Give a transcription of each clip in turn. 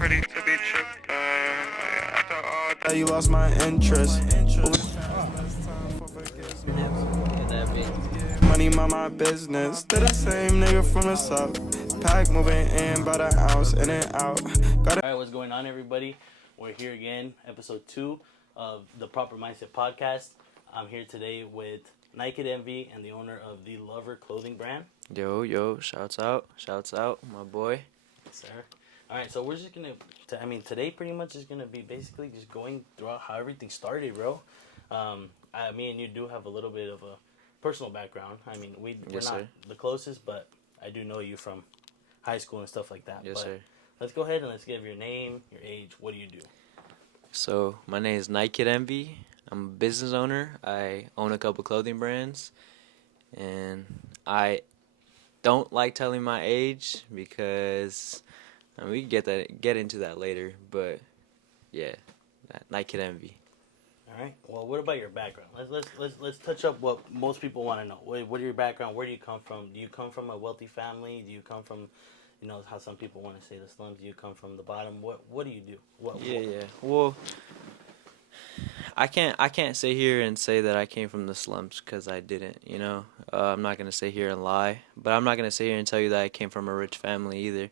pretty to be tripped. After all that, you lost my interest. Money, my business. They're the same nigga from the south. Pack moving in by the house, in and out. Alright, what's going on, everybody? We're here again, episode 2 of the Proper Mindset Podcast. I'm here today with Nightkidenvy and the owner of the LUVR clothing brand. Yo, shouts out, my boy. Yes, sir. Alright, so we're just gonna, today pretty much is gonna be basically just going throughout how everything started, bro. Me and you do have a little bit of a personal background. I mean, we're Yes, not sir. the closest, but I do know you from high school and stuff like that. Yes, but sir. Let's go ahead and let's give your name, your age, what do you do? So, my name is Nightkidenvy. I'm a business owner. I own a couple clothing brands. And I don't like telling my age because we can get into that later. But, yeah, Nightkidenvy. All right. Well, what about your background? Let's touch up what most people want to know. What are your background? Where do you come from? Do you come from a wealthy family? Do you come from, how some people want to say the slums? Do you come from the bottom? What do you do? Yeah. Well, I can't sit here and say that I came from the slums because I didn't. I'm not gonna sit here and lie, but I'm not gonna sit here and tell you that I came from a rich family either.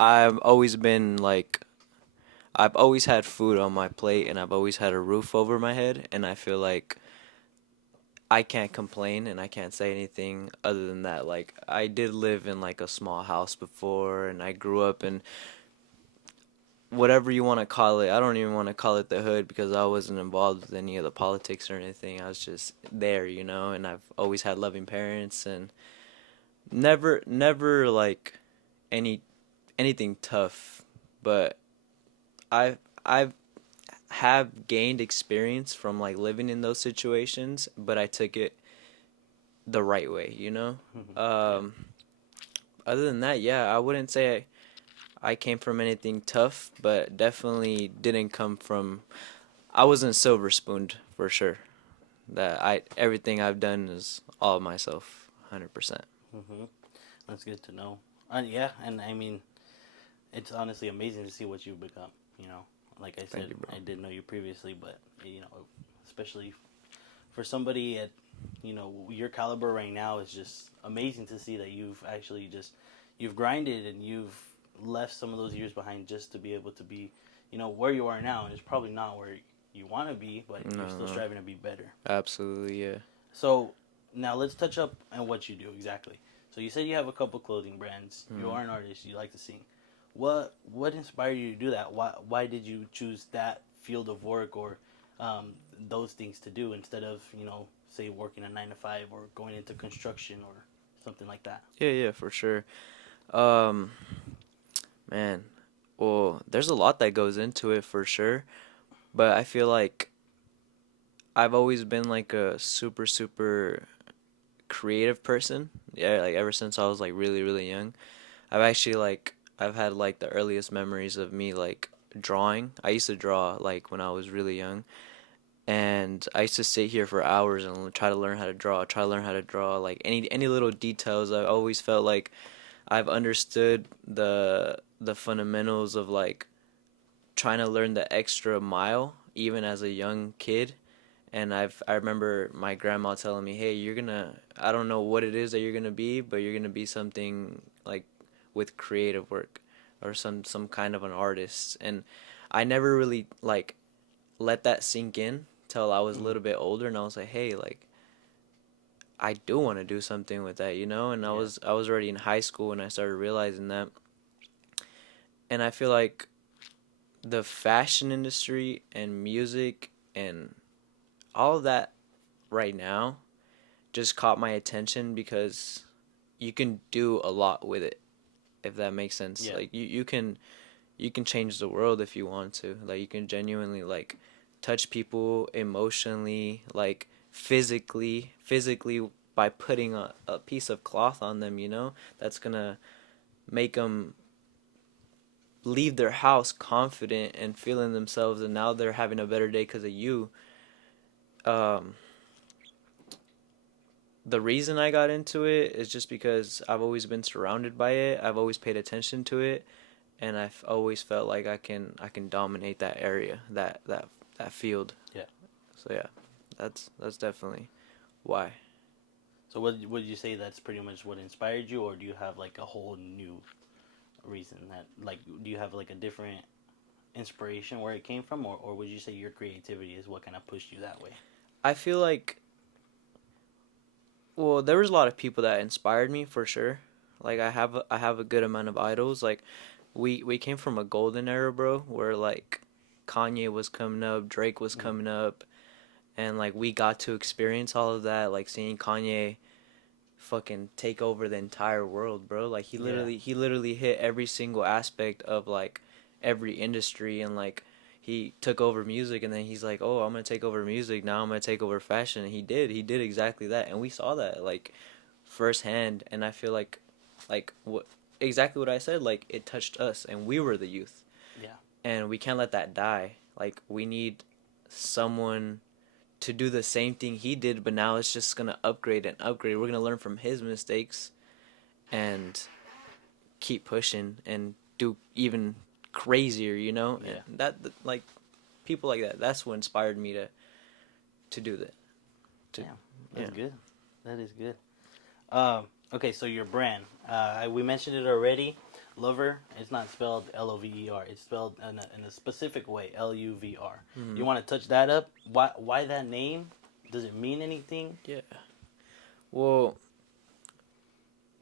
I've always been like, I've always had food on my plate and I've always had a roof over my head, and I feel like I can't complain and I can't say anything other than that. Like, I did live in like a small house before, and I grew up in whatever you want to call it. I don't even want to call it the hood because I wasn't involved with any of the politics or anything. I was just there, and I've always had loving parents and never like anything tough, but I've have gained experience from like living in those situations, but I took it the right way. Other than that, yeah, I wouldn't say I came from anything tough, but definitely didn't come from. I wasn't silver spooned for sure. Everything I've done is all myself, 100%. That's good to know. Yeah, and I mean, it's honestly amazing to see what you've become. Like I said, you, bro. I did know you previously, but especially for somebody at your caliber right now, it's just amazing to see that you've actually you've grinded and you've left some of those years behind just to be able to be where you are now. And it's probably not where you want to be, but you're still striving to be better. Absolutely, yeah. So now let's touch up on what you do exactly. So you said you have a couple clothing brands. You are an artist. You like to sing. What inspired you to do that? Why did you choose that field of work or those things to do instead of say working a 9 to 5 or going into construction or something like that? Yeah, for sure. Man, well, there's a lot that goes into it for sure, but I feel like I've always been like a super creative person. Yeah, like ever since I was like really young. I've had like the earliest memories of me like drawing. I used to draw like when I was really young, and I used to sit here for hours and try to learn how to draw like any little details. I always felt like I've understood the fundamentals of like trying to learn the extra mile even as a young kid. And I remember my grandma telling me, "Hey, I don't know what it is that you're gonna be, but you're gonna be something like with creative work or some kind of an artist." And I never really like let that sink in till I was a little bit older, and I was like, "Hey, like I do want to do something with that," And I was already in high school when I started realizing that. And I feel like the fashion industry and music and all of that right now just caught my attention because you can do a lot with it, if that makes sense. Yeah. Like you can change the world if you want to. Like you can genuinely like touch people emotionally, like physically by putting a piece of cloth on them, that's gonna make them leave their house confident and feeling themselves, and now they're having a better day because of you. The reason I got into it is just because I've always been surrounded by it. I've always paid attention to it, and I've always felt like I can dominate that area, that field. Yeah. So yeah, that's definitely why. So would you say that's pretty much what inspired you, or do you have like a whole new reason that, like, do you have like a different inspiration where it came from, or would you say your creativity is what kind of pushed you that way? I feel like, well, there was a lot of people that inspired me for sure. Like I have a good amount of idols. Like we came from a golden era, bro, where like Kanye was coming up, Drake was coming up, and like we got to experience all of that, like seeing Kanye fucking take over the entire world, bro. Like he literally hit every single aspect of like every industry, and like he took over music, and then he's like, "Oh, I'm going to take over music. Now I'm going to take over fashion." And he did exactly that. And we saw that like firsthand, and I feel like what exactly what I said, like it touched us and we were the youth. Yeah. And we can't let that die. Like we need someone to do the same thing he did, but now it's just gonna upgrade and upgrade. We're gonna learn from his mistakes and keep pushing and do even crazier, you know? Yeah. And like people like that, that's what inspired me to do that. Damn, that's yeah. good. That is good. Okay, so your brand, we mentioned it already. LUVR, it's not spelled LOVER. It's spelled in a specific way, LUVR. Mhm. You want to touch that up? Why that name? Does it mean anything? Yeah. Well,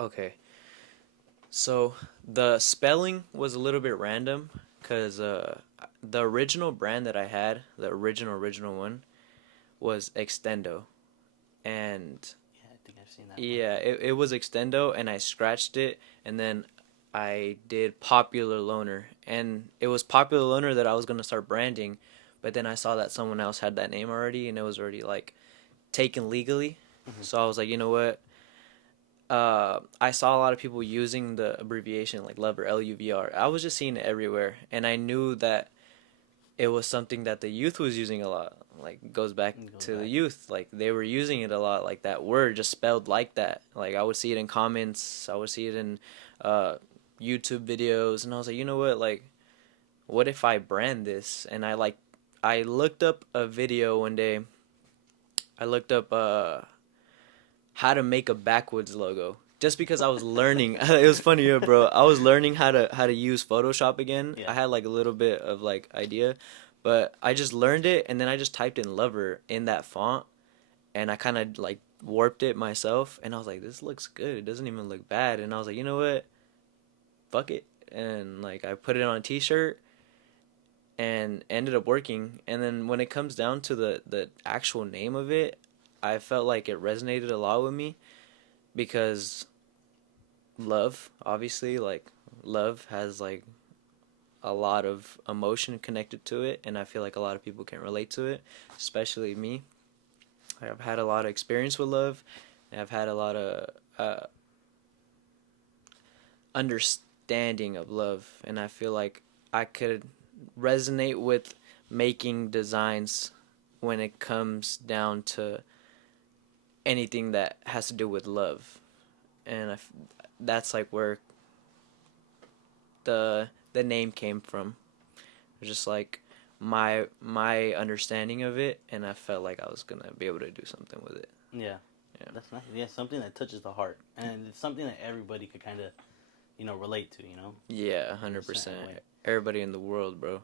okay. So the spelling was a little bit random because the original brand that I had, the original one, was Extendo. And Yeah, I think I've seen that one. yeah, it was Extendo, and I scratched it, and then I did Popular Loner. And it was Popular Loner that I was going to start branding, but then I saw that someone else had that name already, and it was already like taken legally. Mhm. So I was like, you know what? I saw a lot of people using the abbreviation like LUVR, LUVR. I was just seeing it everywhere, and I knew that it was something that the youth was using a lot. Like it goes back to the youth. Like they were using it a lot. Like that word just spelled like that. Like I would see it in comments. I would see it in YouTube videos, and I was like, you know what? Like, what if I brand this? And I looked up a video one day. I looked up how to make a backwoods logo just because I was learning. It was funny, yeah, bro. I was learning how to use Photoshop again. Yeah. I had like a little bit of like idea, but I just learned it, and then I just typed in LUVR in that font, and I kind of like warped it myself, and I was like, this looks good. It doesn't even look bad. And I was like, you know what? Fuck it. And like I put it on a t-shirt and ended up working. And then when it comes down to the actual name of it, I felt like it resonated a lot with me because love, obviously, like love has like a lot of emotion connected to it, and I feel like a lot of people can relate to it, especially me. I've had a lot of experience with love, and I've had a lot of understanding of love, and I feel like I could resonate with making designs when it comes down to anything that has to do with love. And that's like where the name came from. It was just like my understanding of it, and I felt like I was gonna be able to do something with it. Yeah. Yeah. That's nice. Yeah, something that touches the heart, and it's something that everybody could kind of, relate to. Yeah, 100%. Everybody in the world, bro.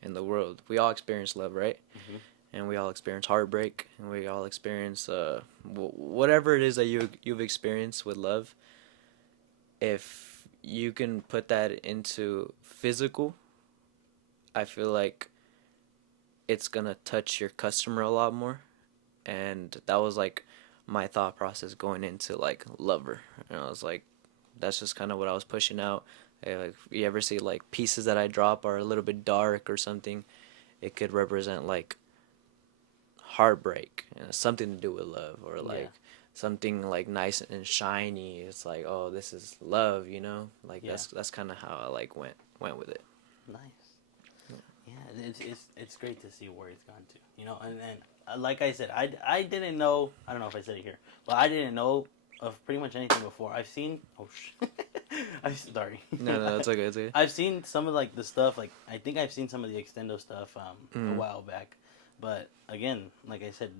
In the world, we all experience love, right? Mhm. And we all experience heartbreak, and we all experience whatever it is that you've experienced with love. If you can put that into physical, I feel like it's gonna touch your customer a lot more. And that was like my thought process going into like LUVR. And I was like, that's just kind of what I was pushing out. Like you ever see like pieces that I drop are a little bit dark or something, it could represent like heartbreak, something to do with love, or like Yeah. something like nice and shiny. It's like, oh, this is love, you know? Like Yeah. that's kind of how I like went with it. Nice. Yeah, it's great to see where it's gone to. And like I said, I didn't know. I don't know if I said it here, but I didn't know of pretty much anything before. I've seen. Oh, I'm sorry. No, it's okay. It's okay. I've seen some of like the stuff. Like I think I've seen some of the extendo stuff a while back. But again, like I said,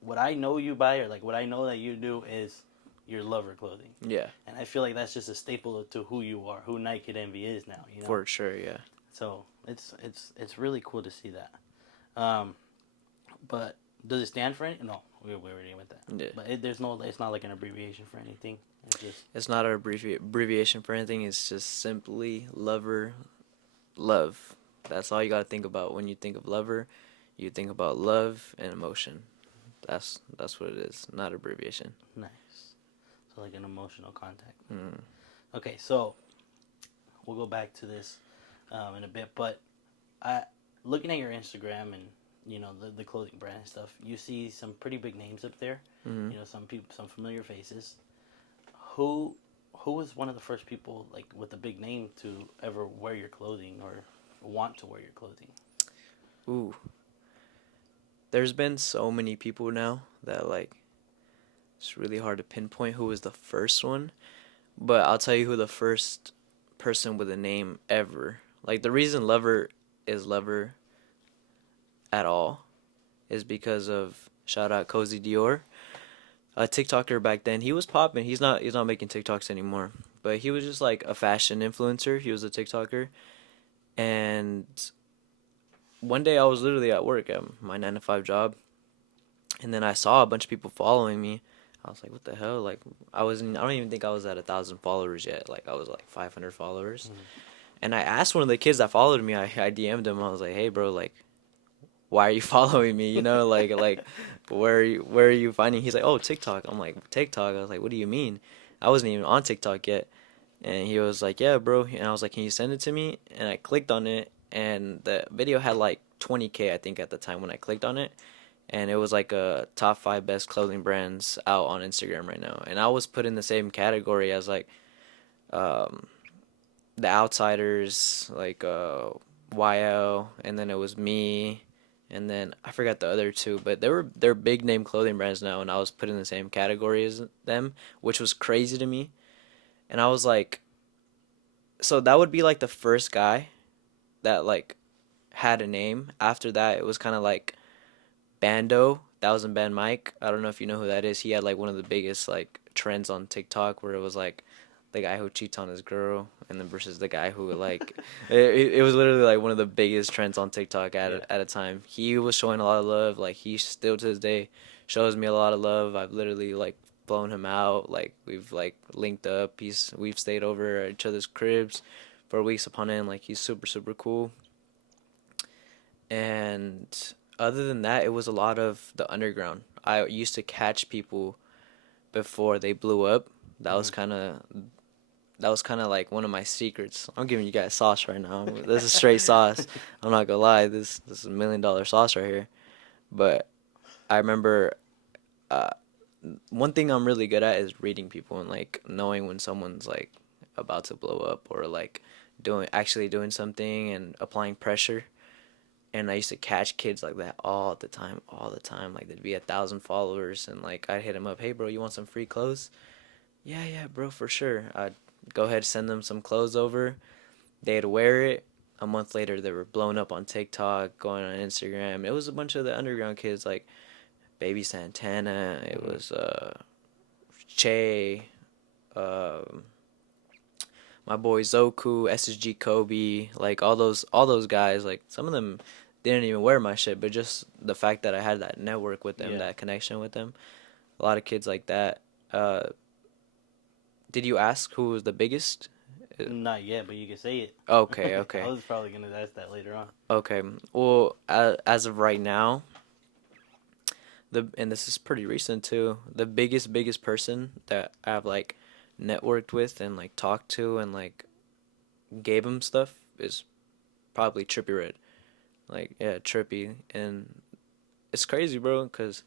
what I know you by, or like what I know that you do, is your lover clothing. Yeah, And I feel like that's just a staple to who you are, who Nightkidenvy is now. You know. for sure. Yeah. So it's really cool to see that. But does it stand for anything? No, we already went that. Yeah. But it's not like an abbreviation for anything. It's just It's not an abbreviation for anything. It's just simply lover, love. That's all you gotta think about when you think of lover. You think about love and emotion. That's what it is. Not abbreviation. nice. So like an emotional contact. Mm. Okay, so we'll go back to this in a bit. But looking at your Instagram and the clothing brand and stuff, you see some pretty big names up there. Mm-hmm. Some people, some familiar faces. Who was one of the first people like with a big name to ever wear your clothing or want to wear your clothing? Ooh. There's been so many people now that like it's really hard to pinpoint who was the first one. But I'll tell you who the first person with a name ever. Like the reason Lover is Lover at all is because of shout out Cozy Dior, a TikToker back then. He was popping. He's not making TikToks anymore. But he was just like a fashion influencer. He was a TikToker. And one day I was literally at work at my 9 to 5 job, and then I saw a bunch of people following me. I was like, what the hell? Like I don't even think I was at 1,000 followers yet. Like I was like 500 followers. Mm-hmm. And I asked one of the kids that followed me, I DM'd him. I was like, hey bro, like why are you following me? You know, like where are you finding? He's like, oh, TikTok. I'm like, TikTok? I was like, what do you mean? I wasn't even on TikTok yet. And he was like, yeah, bro. And I was like, can you send it to me? And I clicked on it, and the video had like 20K, I think, at the time when I clicked on it. And it was like a top 5 best clothing brands out on Instagram right now. And I was put in the same category as like the Outsiders, like YL, and then it was me, and then I forgot the other two, but they're big name clothing brands now, and I was put in the same category as them, which was crazy to me. And I was like, so that would be like the first guy that like had a name. After that, it was kind of like Bando, Thousand Band Mike. I don't know if you know who that is. He had like one of the biggest like trends on TikTok where it was like the guy who cheats on his girl and then versus the guy who like it was literally like one of the biggest trends on TikTok at a time. He was showing a lot of love. Like he still to this day shows me a lot of love. I've literally like blown him out. Like we've like linked up. We've stayed over at each other's cribs for weeks upon end. Like he's super super cool. And other than that, it was a lot of the underground. I used to catch people before they blew up. That was kind of like one of my secrets. I'm giving you guys sauce right now. This is straight sauce. I'm not gonna lie. This is $1 million sauce right here. But I remember one thing I'm really good at is reading people and like knowing when someone's like about to blow up or like actually doing something and applying pressure. And I used to catch kids like that all the time. Like there'd be 1,000 followers, and like I'd hit them up, hey bro, you want some free clothes? Yeah, bro, for sure. I'd go ahead, send them some clothes over. They'd wear it. A month later, they were blown up on TikTok, going on Instagram. It was a bunch of the underground kids, like Baby Santana. It was Che, my boy Zoku, SSG Kobe, like all those guys. Like some of them didn't even wear my shit, but just the fact that I had that network with them, that connection with them. A lot of kids like that. Did you ask who was the biggest? Not yet, but you can say it. Okay. I was probably gonna ask that later on. Okay. Well, as of right now, and this is pretty recent too. The biggest person that I've like networked with and like talked to and like gave him stuff is probably Trippy Red. Like Trippy, and it's crazy, bro, because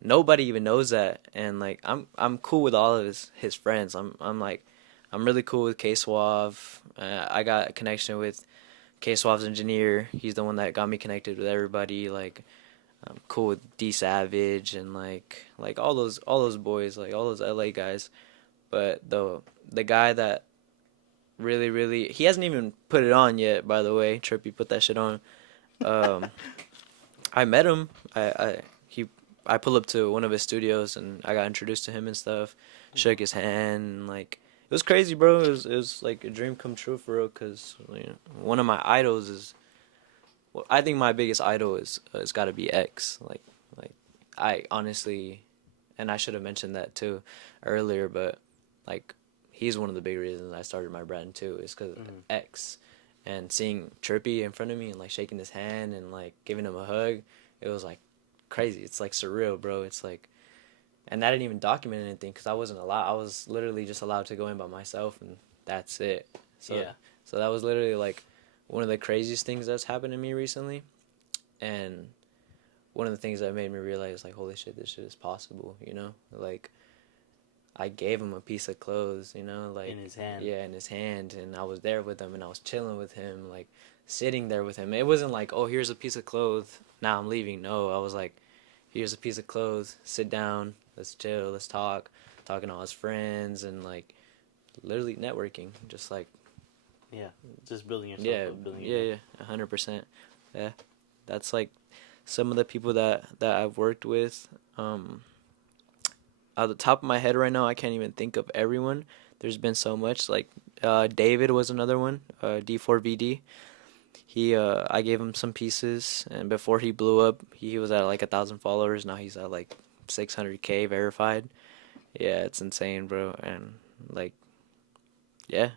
nobody even knows that, and like I'm cool with all of his friends. I'm really cool with K Suave. I got a connection with K Suave's engineer. He's the one that got me connected with everybody. Like I'm cool with D Savage and like all those boys, like all those LA guys. But the guy that really he hasn't even put it on yet, by the way. Trippy put that shit on. Um, I met him. I pulled up to one of his studios and I got introduced to him and stuff. Shook his hand and like it was crazy, bro. It was like a dream come true for real. Cause one of my idols is, well, I think my biggest idol is it's got to be X. Like I honestly, and I should have mentioned that too earlier, but like he's one of the big reasons I started my brand too. Is because X, and seeing Trippy in front of me and like shaking his hand and like giving him a hug, it was like crazy. It's like surreal, bro. It's like, and I didn't even document anything because I wasn't allowed. I was literally just allowed to go in by myself, and that's it. So Yeah. so that was literally like one of the craziest things that's happened to me recently, and one of the things that made me realize like holy shit, this shit is possible. Like I gave him a piece of clothes, like In his hand. yeah, in his hand, and I was there with him, and I was chilling with him, like sitting there with him. It wasn't like, oh, here's a piece of clothes, now I'm leaving. No, I was like, here's a piece of clothes, sit down, let's chill, let's talk, talking to all his friends, and like literally networking, just like Yeah. Just building yourself yeah, up, building yeah, your yeah, 100%. Yeah, that's like some of the people that I've worked with. At the top of my head right now, I can't even think of everyone. There's been so much. Like David was another one. D4VD. I gave him some pieces, and before he blew up, he was at like 1,000 followers. Now he's at like 600K verified. Yeah, it's insane, bro. And like, yeah,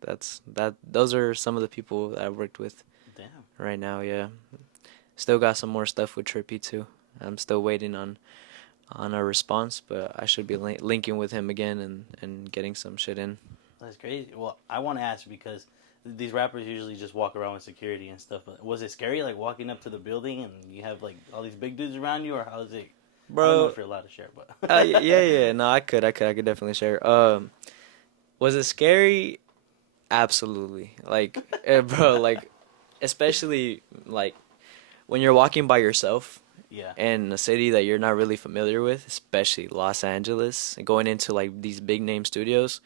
that's that. Those are some of the people that I've worked with Damn. right now. Yeah, still got some more stuff with Trippy too. I'm still waiting on a response, but I should be linking with him again and getting some shit in. That's crazy. Well, I want to ask because these rappers usually just walk around with security and stuff. But was it scary, like walking up to the building and you have like all these big dudes around you, or how is it? I don't know Bro, if you're allowed to share, but yeah. No, I could definitely share. Was it scary? Absolutely. Like, bro, like, especially like when you're walking by yourself yeah, in a city that you're not really familiar with, especially Los Angeles, and going into like these big name studios.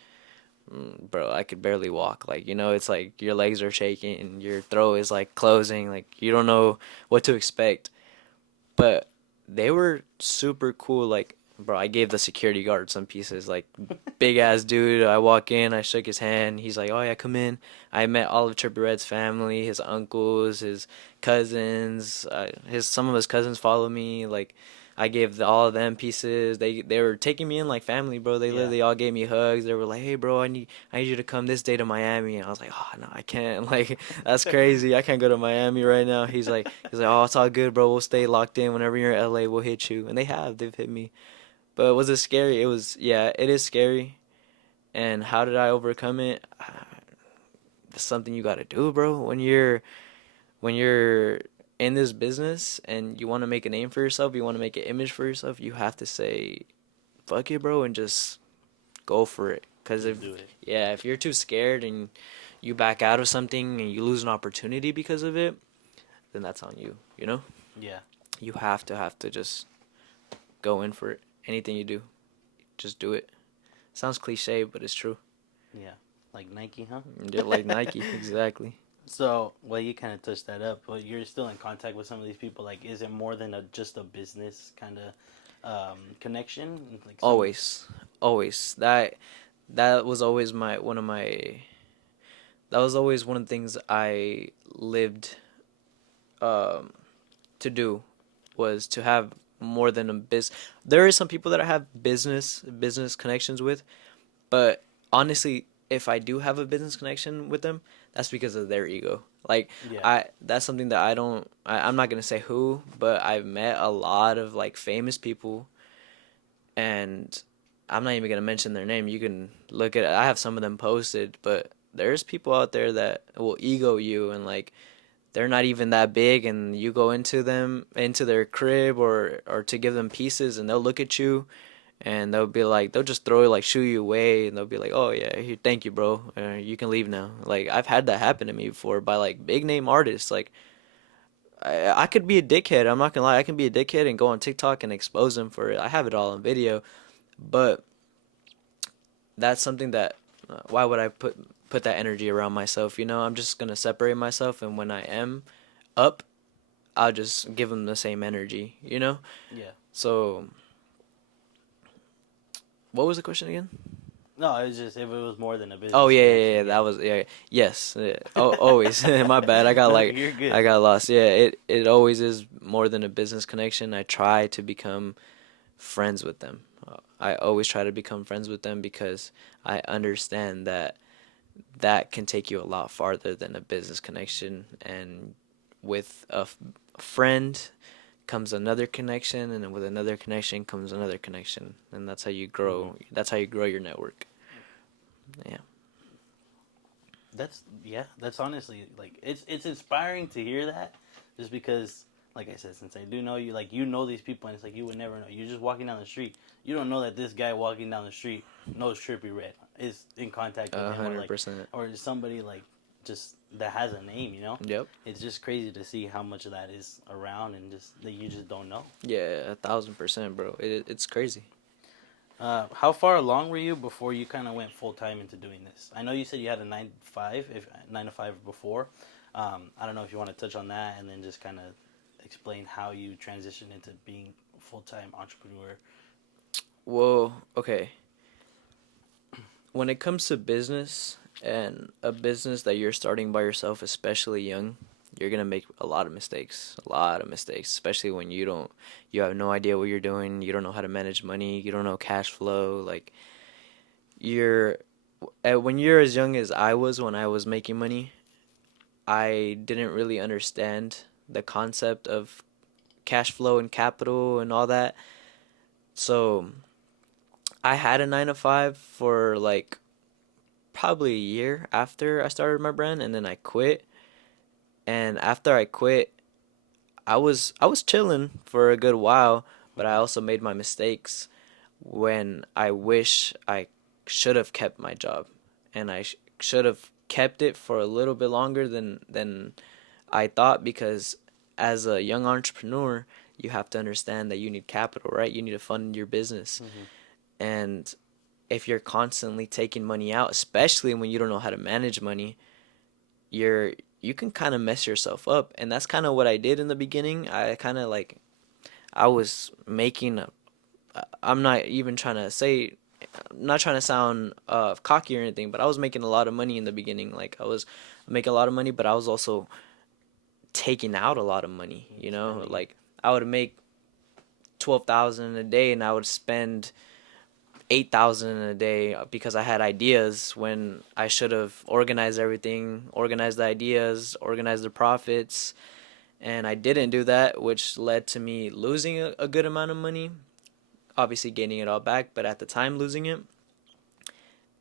Bro, I could barely walk. Like, it's like your legs are shaking and your throat is like closing. Like, you don't know what to expect. But they were super cool. Like, bro, I gave the security guard some pieces. Like, big ass dude. I walk in, I shook his hand. He's like, "Oh yeah, come in." I met all of Trippie Redd's family, his uncles, his cousins. His some of his cousins follow me. Like, I gave all of them pieces. They were taking me in like family, bro. They yeah, literally all gave me hugs. They were like, "Hey, bro, I need you to come this day to Miami." And I was like, "Oh no, I can't." Like, that's crazy. I can't go to Miami right now. He's like, "Oh, it's all good, bro. We'll stay locked in. Whenever you're in LA, we'll hit you." And they've hit me. But was it scary? Yeah, it is scary. And how did I overcome it? It's something you got to do, bro. When you're in this business and you want to make a name for yourself, you want to make an image for yourself, you have to say, "Fuck it, bro," and just go for it. Cause just do it. if you're too scared and you back out of something and you lose an opportunity because of it, then that's on you. Yeah, You have to just go in for it. Anything you do, just do it. Sounds cliche, but it's true. yeah, like Nike, huh? Yeah, like Nike, exactly. So, well, you kind of touched that up, but you're still in contact with some of these people. Like, is it more than just a business kind of connection? Like Always, always. That was always my one of my. That was always one of the things I lived um, to do, was to have more than a business. There is some people that I have business connections with, but honestly, if I do have a business connection with them, that's because of their ego. Like, Yeah, that's something that I'm not gonna say who, but I've met a lot of like famous people, and I'm not even gonna mention their name. You can look at it. I have some of them posted, but there's people out there that will ego you, and like they're not even that big, and you go into their crib or to give them pieces, and they'll look at you and they'll be like, they'll just throw it, like shoo you away, and they'll be like, "Oh yeah, here, thank you, bro, you can leave now." Like, I've had that happen to me before by like big name artists. Like, I could be a dickhead. I'm not gonna lie. I can be a dickhead and go on TikTok and expose them for it. I have it all on video, but that's something that why would I put that energy around myself? You know, I'm just gonna separate myself, and when I am up, I'll just give them the same energy. You know. Yeah. So, what was the question again? No, it was just if it was more than a Oh business yeah, yeah, connection. yeah. That was yeah. Yes. Yeah. Oh, always. My bad. I got No, like you're good. I got lost. Yeah. It always is more than a business connection. I try to become friends with them. I always try to become friends with them because I understand that that can take you a lot farther than a business connection. And with friend comes another connection, and then with another connection comes another connection, and that's how you Hmm. grow. That's how you grow your network. Yeah. That's honestly like it's inspiring to hear that, just because like I said, since I do know you, like you know these people, and it's like you would never know. You're just walking down the street. You don't know that this guy walking down the street knows Trippy Red, is in contact with A him, or hundred like, percent. or is somebody like just that has a name. You know, Yep. it's just crazy to see how much of that is around, and just that you just don't know. Yeah, 1,000%, bro. It's crazy. How far along were you before you kind of went full time into doing this? I know you said you had a 9 to 5, if 9 to 5 before. I don't know if you want to touch on that, and then just kind of explain how you transitioned into being a full time entrepreneur. Well, okay. When it comes to business and a business that you're starting by yourself, especially young, you're gonna make a lot of mistakes. A lot of mistakes, especially when you have no idea what you're doing. You don't know how to manage money. You don't know cash flow. Like you're, when you're as young as I was when I was making money, I didn't really understand the concept of cash flow and capital and all that. So I had a 9 to 5 for like probably a year after I started my brand, and then I quit. And after I quit, I was chilling for a good while, but I Hmm. also made my mistakes when I wish I should have kept my job, and I should have kept it for a little bit longer than I thought, because as a young entrepreneur, you have to understand that you need capital, right? You need to fund your business. Hmm. And if you're constantly taking money out, especially when you don't know how to manage money, you're you can kind of mess yourself up. And that's kind of what I did in the beginning. I kind of like I was making a I'm not even trying to say not trying to sound cocky or anything, but I was making a lot of money in the beginning. Like I was making a lot of money, but I was also taking out a lot of money, you know? Spending it. Like I would make 12,000 a day and I would spend 8,000 a day because I had ideas when I should have organized everything, organized the ideas, organized the profits, and I didn't do that, which led to me losing a good amount of money, obviously gaining it all back, but at the time losing it.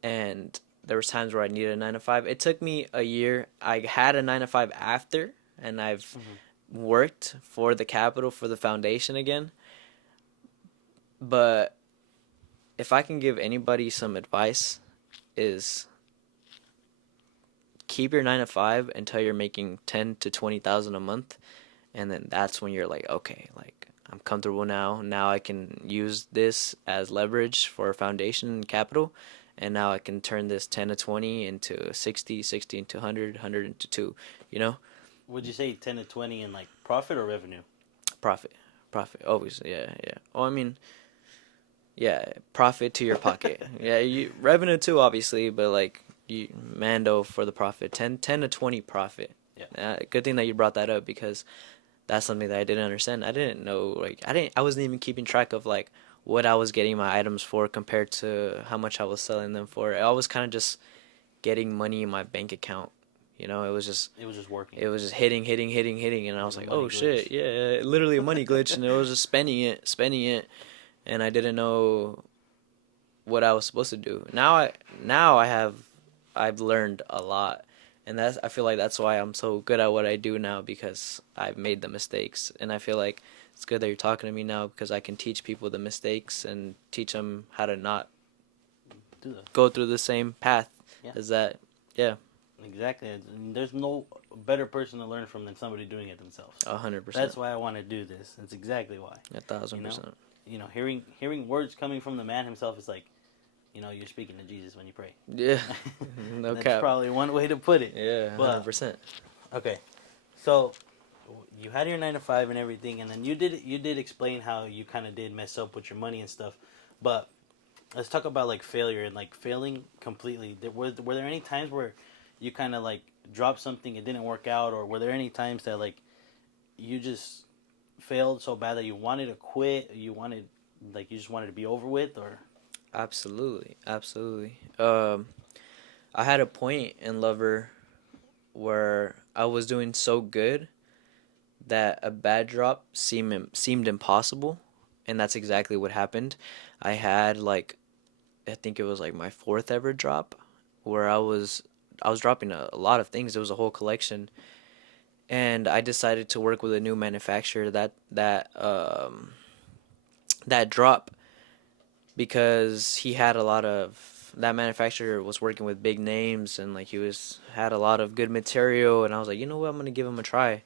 And there was times where I needed a 9 to 5. It took me a year. I had a 9 to 5 after, and I've Hmm. worked for the capital for the foundation again. But if I can give anybody some advice, is keep your 9 to 5 until you're making 10 to 20,000 a month, and then that's when you're like, okay, like I'm comfortable now. Now I can use this as leverage for a foundation and capital, and now I can turn this 10 to 20 into 60, 60 into 100, 100 into 2, you know? Would you say 10 to 20 in like profit or revenue? Profit. Profit always. Yeah, yeah. Oh, I mean, yeah, profit to your pocket. Yeah, you revenue too, obviously, but like you Mando for the profit. 10 to 20 profit. Yeah. Good thing that you brought that up, because that's something that I didn't understand. I didn't know, like I wasn't even keeping track of like what I was getting my items for compared to how much I was selling them for. I was kind of just getting money in my bank account. You know, It was just working. it was just hitting, hitting, hitting, hitting, and It I was was a like, money oh glitch. shit, yeah, literally a money glitch, and it was just spending it, and I didn't know what I was supposed to do. Now I've learned a lot, and that's I feel like that's why I'm so good at what I do now, because I've made the mistakes, and I feel like it's good that you're talking to me now because I can teach people the mistakes and teach them how to not Do that. go through the same path Yeah. as that. Yeah. Exactly. And there's no better person to learn from than somebody doing it themselves. 100%. That's why I want to do this. That's exactly why. 1,000%. Hearing words coming from the man himself is like, you're speaking to Jesus when you pray. Yeah. No That's cap. probably one way to put it. Yeah, But 100%. okay, so you had your 9 to 5 and everything, and then you did explain how you kind of did mess up with your money and stuff. But let's talk about like failure and like failing completely. Were there any times where you kind of like dropped something, it didn't work out, or were there any times that like you just failed so bad that you wanted to quit, you just wanted to be over with, or? Absolutely. Absolutely. I had a point in LUVR where I was doing so good that a bad drop seemed impossible, and that's exactly what happened. I had like, I think it was like my fourth ever drop, where I was dropping a lot of things. It was a whole collection, and I decided to work with a new manufacturer that drop, because he had a lot of, that manufacturer was working with big names, and like had a lot of good material, and I was like, you know what, I'm gonna give him a try.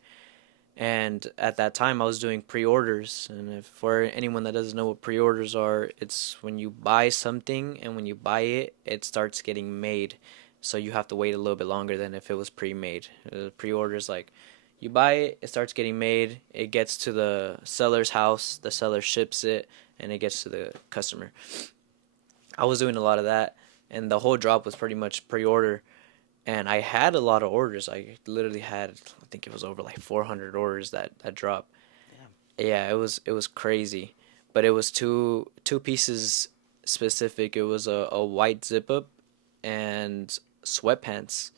And at that time I was doing pre-orders, and if for anyone that doesn't know what pre-orders are, it's when you buy something, and when you buy it, it starts getting made, so you have to wait a little bit longer than if it was pre-made. Pre-orders, like, you buy it, it starts getting made, it gets to the seller's house, the seller ships it, and it gets to the customer. I was doing a lot of that, and the whole drop was pretty much pre-order, and I had a lot of orders. I literally had, I think it was over like 400 orders that dropped. Damn. Yeah, it was crazy, but it was two pieces specific. It was a white zip up and sweatpants,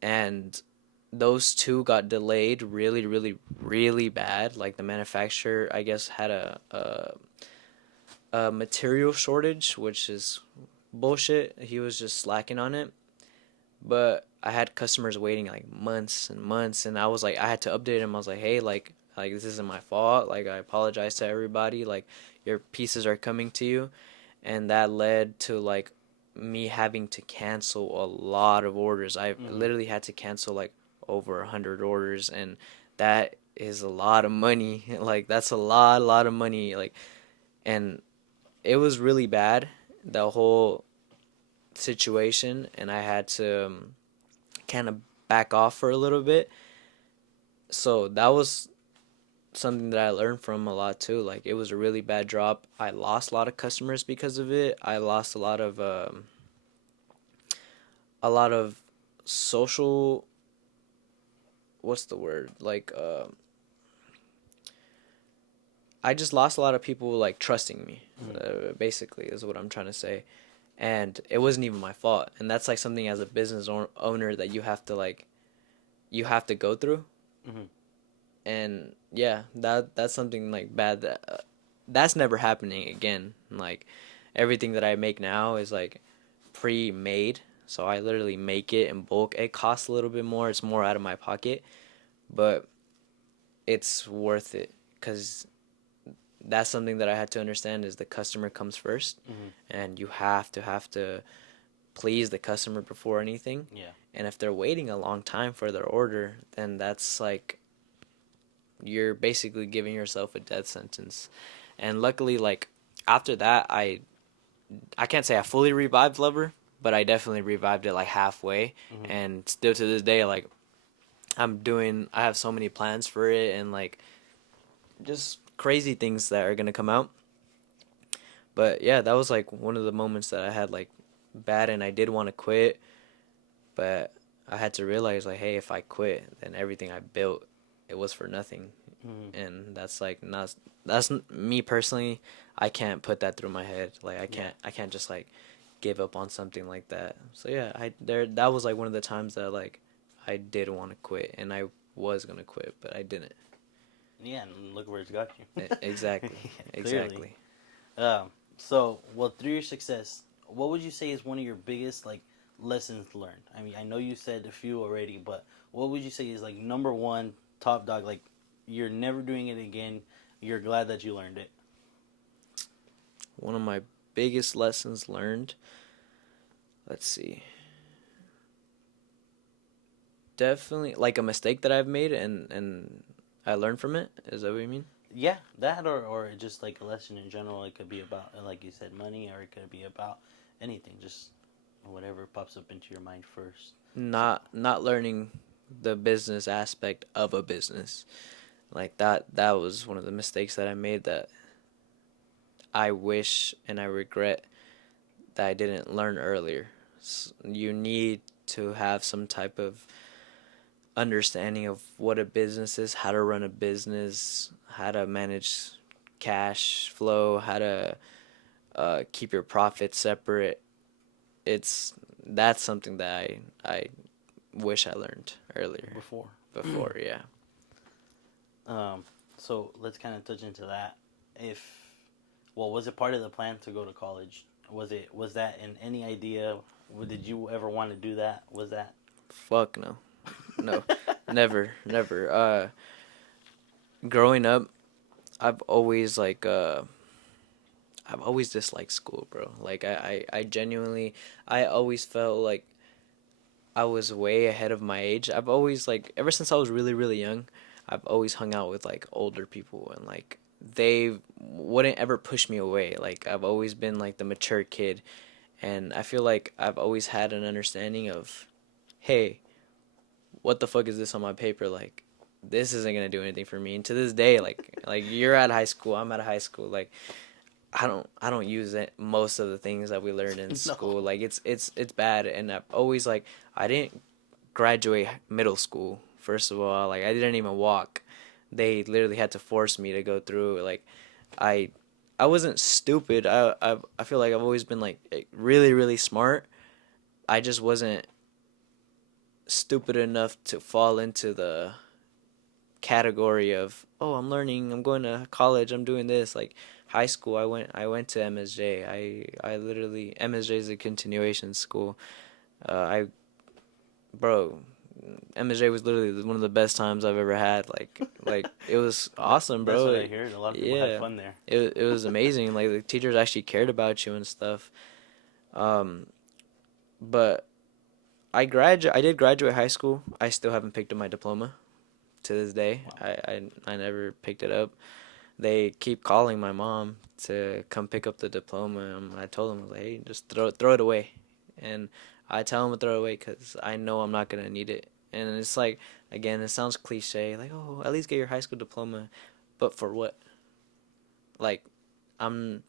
and those two got delayed really, really, really bad. Like, the manufacturer, I guess, had a material shortage, which is bullshit. He was just slacking on it. But I had customers waiting like months and months, and I was like, I had to update him. I was like, hey, like this isn't my fault. Like, I apologize to everybody. Like, your pieces are coming to you, and that led to like me having to cancel a lot of orders. I literally had to cancel like over 100 orders, and that is a lot of money. Like, that's a lot of money. Like, and it was really bad, the whole situation, and I had to kind of back off for a little bit. So that was something that I learned from a lot too. Like, it was a really bad drop. I lost a lot of customers because of it. I lost a lot of social, what's the word, like, I just lost a lot of people like trusting me. Basically is what I'm trying to say. And it wasn't even my fault, and that's like something as a business owner that you have to go through. And yeah, that's something like bad that's never happening again. Like, everything that I make now is like pre-made, so I literally make it in bulk. It costs a little bit more, it's more out of my pocket, but it's worth it, because that's something that I had to understand, is the customer comes first. And you have to please the customer before anything. Yeah. And if they're waiting a long time for their order, then that's like, you're basically giving yourself a death sentence. And luckily, like, after that, I can't say I fully revived LUVR, but I definitely revived it like halfway. And still to this day, like, I have so many plans for it, and like, just crazy things that are gonna come out. But yeah, that was like one of the moments that I had like bad, and I did want to quit, but I had to realize, like, hey, if I quit, then everything I built, it was for nothing. And that's like not, me personally, I can't put that through my head. Like, I can't just like give up on something like that. So yeah, that was like one of the times that like I did want to quit, and I was gonna quit, but I didn't. Yeah, and look where it's got you. Exactly. Exactly. So, well, through your success, what would you say is one of your biggest like lessons learned? I mean, I know you said a few already, but what would you say is like number one, top dog? Like, you're never doing it again. You're glad that you learned it. One of my biggest lessons learned. Let's see. definitely like a mistake that I've made, and I learned from it. Is that what you mean? Yeah, that or just like a lesson in general. It could be about, like you said, money, or it could be about anything. Just whatever pops up into your mind first. So, Not learning the business aspect of a business. Like that was one of the mistakes that I made that I wish and I regret that I didn't learn earlier. You need to have some type of understanding of what a business is, how to run a business, how to manage cash flow, how to keep your profits separate. It's That's something that I wish I learned earlier. before. Before, yeah. Um, so let's kind of touch into that. If, well, was it part of the plan to go to college? Was that in any idea? Did you ever want to do that? Was that? Fuck no. No. Never, never. Growing up, I've always like I've always disliked school, bro. Like I genuinely I always felt like I was way ahead of my age. I've always like ever since I was really, really young, I've always hung out with like older people, and like they wouldn't ever push me away. Like I've always been like the mature kid, and I feel like I've always had an understanding of, hey, what the fuck is this on my paper? Like this isn't gonna do anything for me. And to this day, like you're at high school, I'm at high school, like I don't use it most of the things that we learned in No. school. Like it's bad, and I've always like I didn't graduate middle school. First of all, like I didn't even walk. They literally had to force me to go through. Like I I wasn't stupid. I feel like I've always been like really, really smart. I just wasn't stupid enough to fall into the category of, oh, I'm learning, I'm going to college, I'm doing this. Like high school, I went to MSJ. I literally, MSJ is a continuation school. I Bro, MSJ was literally one of the best times I've ever had. Like it was awesome, That's bro. what I heard. A lot of people had Yeah, fun there. it was amazing. Like the teachers actually cared about you and stuff. Um, but I did graduate high school. I still haven't picked up my diploma to this day. Wow. I never picked it up. They keep calling my mom to come pick up the diploma. And I told them, I was like, hey, just throw it away. And I tell them to throw it away because I know I'm not gonna need it. And it's like, again, it sounds cliche, like, oh, at least get your high school diploma, but for what? Like, I'm.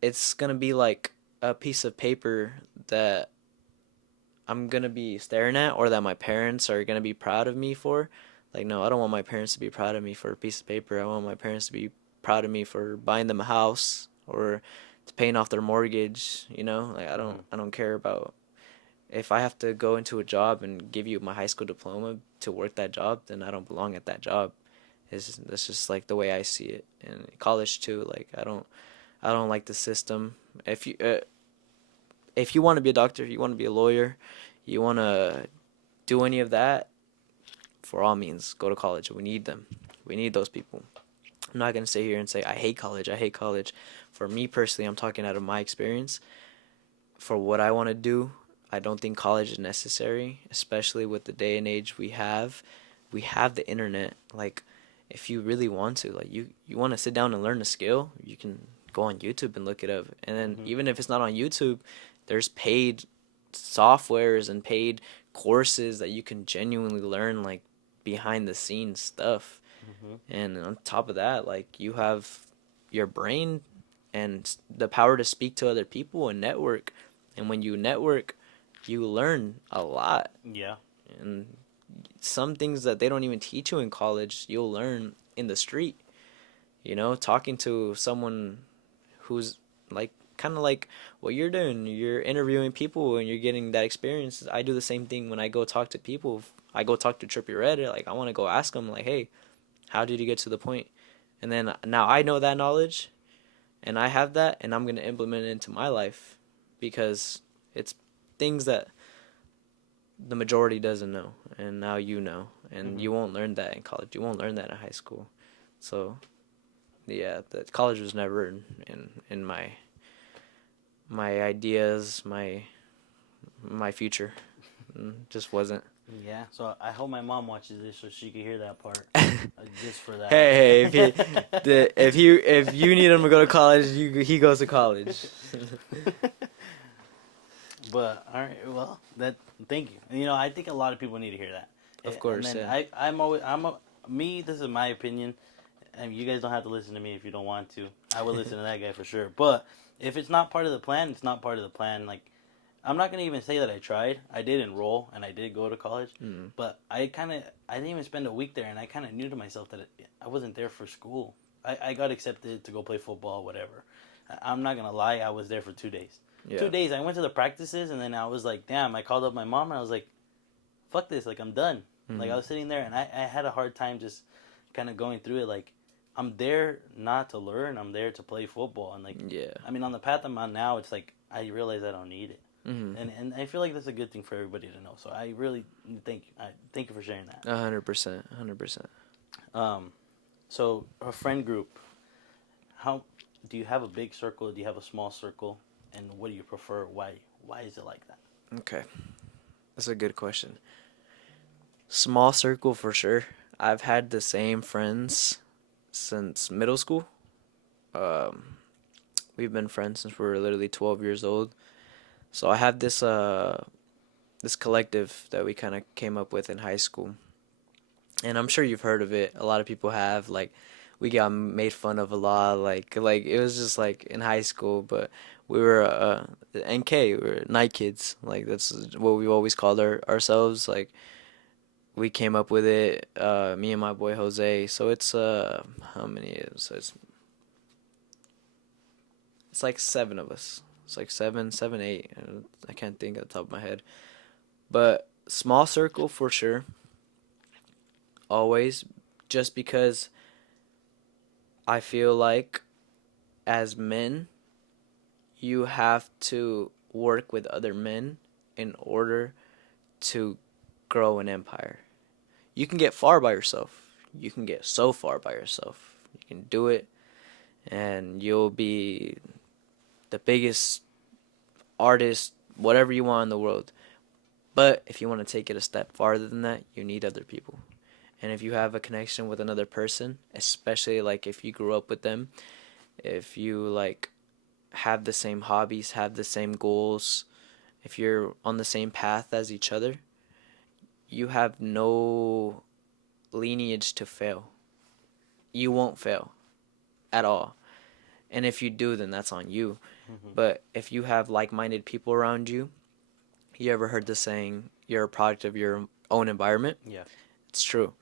It's gonna be like a piece of paper that I'm gonna be staring at, or that my parents are gonna be proud of me for. Like, no, I don't want my parents to be proud of me for a piece of paper. I want my parents to be proud of me for buying them a house or to paying off their mortgage. Like Mm-hmm. I don't care about if I have to go into a job and give you my high school diploma to work that job, then I don't belong at that job. That's just like the way I see it. And college too. Like I don't like the system. If you want to be a doctor, you want to be a lawyer, you want to do any of that, for all means, go to college. We need them. We need those people. I'm not going to sit here and say, I hate college. I hate college. For me personally, I'm talking out of my experience. For what I want to do, I don't think college is necessary, especially with the day and age we have. We have the internet. Like, if you really want to, like, you want to sit down and learn a skill, you can go on YouTube and look it up. And then, Mm-hmm. even if it's not on YouTube, there's paid softwares and paid courses that you can genuinely learn, like, behind the scenes stuff. Mm-hmm. And on top of that, like you have your brain and the power to speak to other people and network. And when you network, you learn a lot. Yeah. And some things that they don't even teach you in college, you'll learn in the street. Talking to someone who's like kind of like what you're doing. You're interviewing people and you're getting that experience. I do the same thing when I go talk to people. I go talk to Trippy Red. Like I want to go ask them like, hey, how did you get to the point? And then now I know that knowledge and I have that and I'm going to implement it into my life because it's things that the majority doesn't know and now you know, and Mm-hmm. you won't learn that in college. You won't learn that in high school. So, yeah, the college was never in my ideas, my future. Just wasn't. Yeah, so I hope my mom watches this so she can hear that part, just for that. Hey, if you need him to go to college, he goes to college. But all right, well, that thank you. And, I think a lot of people need to hear that. Of And course, then yeah. me. This is my opinion. And you guys don't have to listen to me if you don't want to. I would listen to that guy for sure. But if it's not part of the plan, it's not part of the plan. Like, I'm not gonna even say that I tried. I did enroll and I did go to college, but I didn't even spend a week there, and I kind of knew to myself that I wasn't there for school. I got accepted to go play football, whatever. I'm not gonna lie, I was there for 2 days. Yeah. 2 days. I went to the practices, and then I was like, damn. I called up my mom, and I was like, fuck this. Like, I'm done. Like, I was sitting there, and I had a hard time just kind of going through it. Like, I'm there not to learn. I'm there to play football. And, like, Yeah. I mean, on the path I'm on now, it's like I realize I don't need it. And I feel like that's a good thing for everybody to know. So I really thank you. Thank you for sharing that. 100%. 100%. So a friend group, how do you have a big circle? Do you have a small circle? And what do you prefer? Why is it like that? Okay. That's a good question. Small circle for sure. I've had the same friends since middle school. We've been friends since we were literally 12 years old. So I have this collective that we kind of came up with in high school. And I'm sure you've heard of it. A lot of people have. Like, we got made fun of a lot. Like it was just like in high school, but we were NK. We were night kids. Like, that's what we always called ourselves. Like, we came up with it. Me and my boy Jose. So it's how many is it's like 7 of us. It's like seven, 8. I can't think at the top of my head. But small circle for sure. Always. Just because I feel like as men, you have to work with other men in order to grow an empire. You can get far by yourself. You can get so far by yourself. You can do it, and you'll be the biggest artist, whatever you want in the world. But if you want to take it a step farther than that, you need other people. And if you have a connection with another person, especially like if you grew up with them, if you like have the same hobbies, have the same goals, if you're on the same path as each other, you have no lineage to fail. You won't fail at all. And if you do, then that's on you. But if you have like-minded people around you, you ever heard the saying, you're a product of your own environment? Yeah. It's true.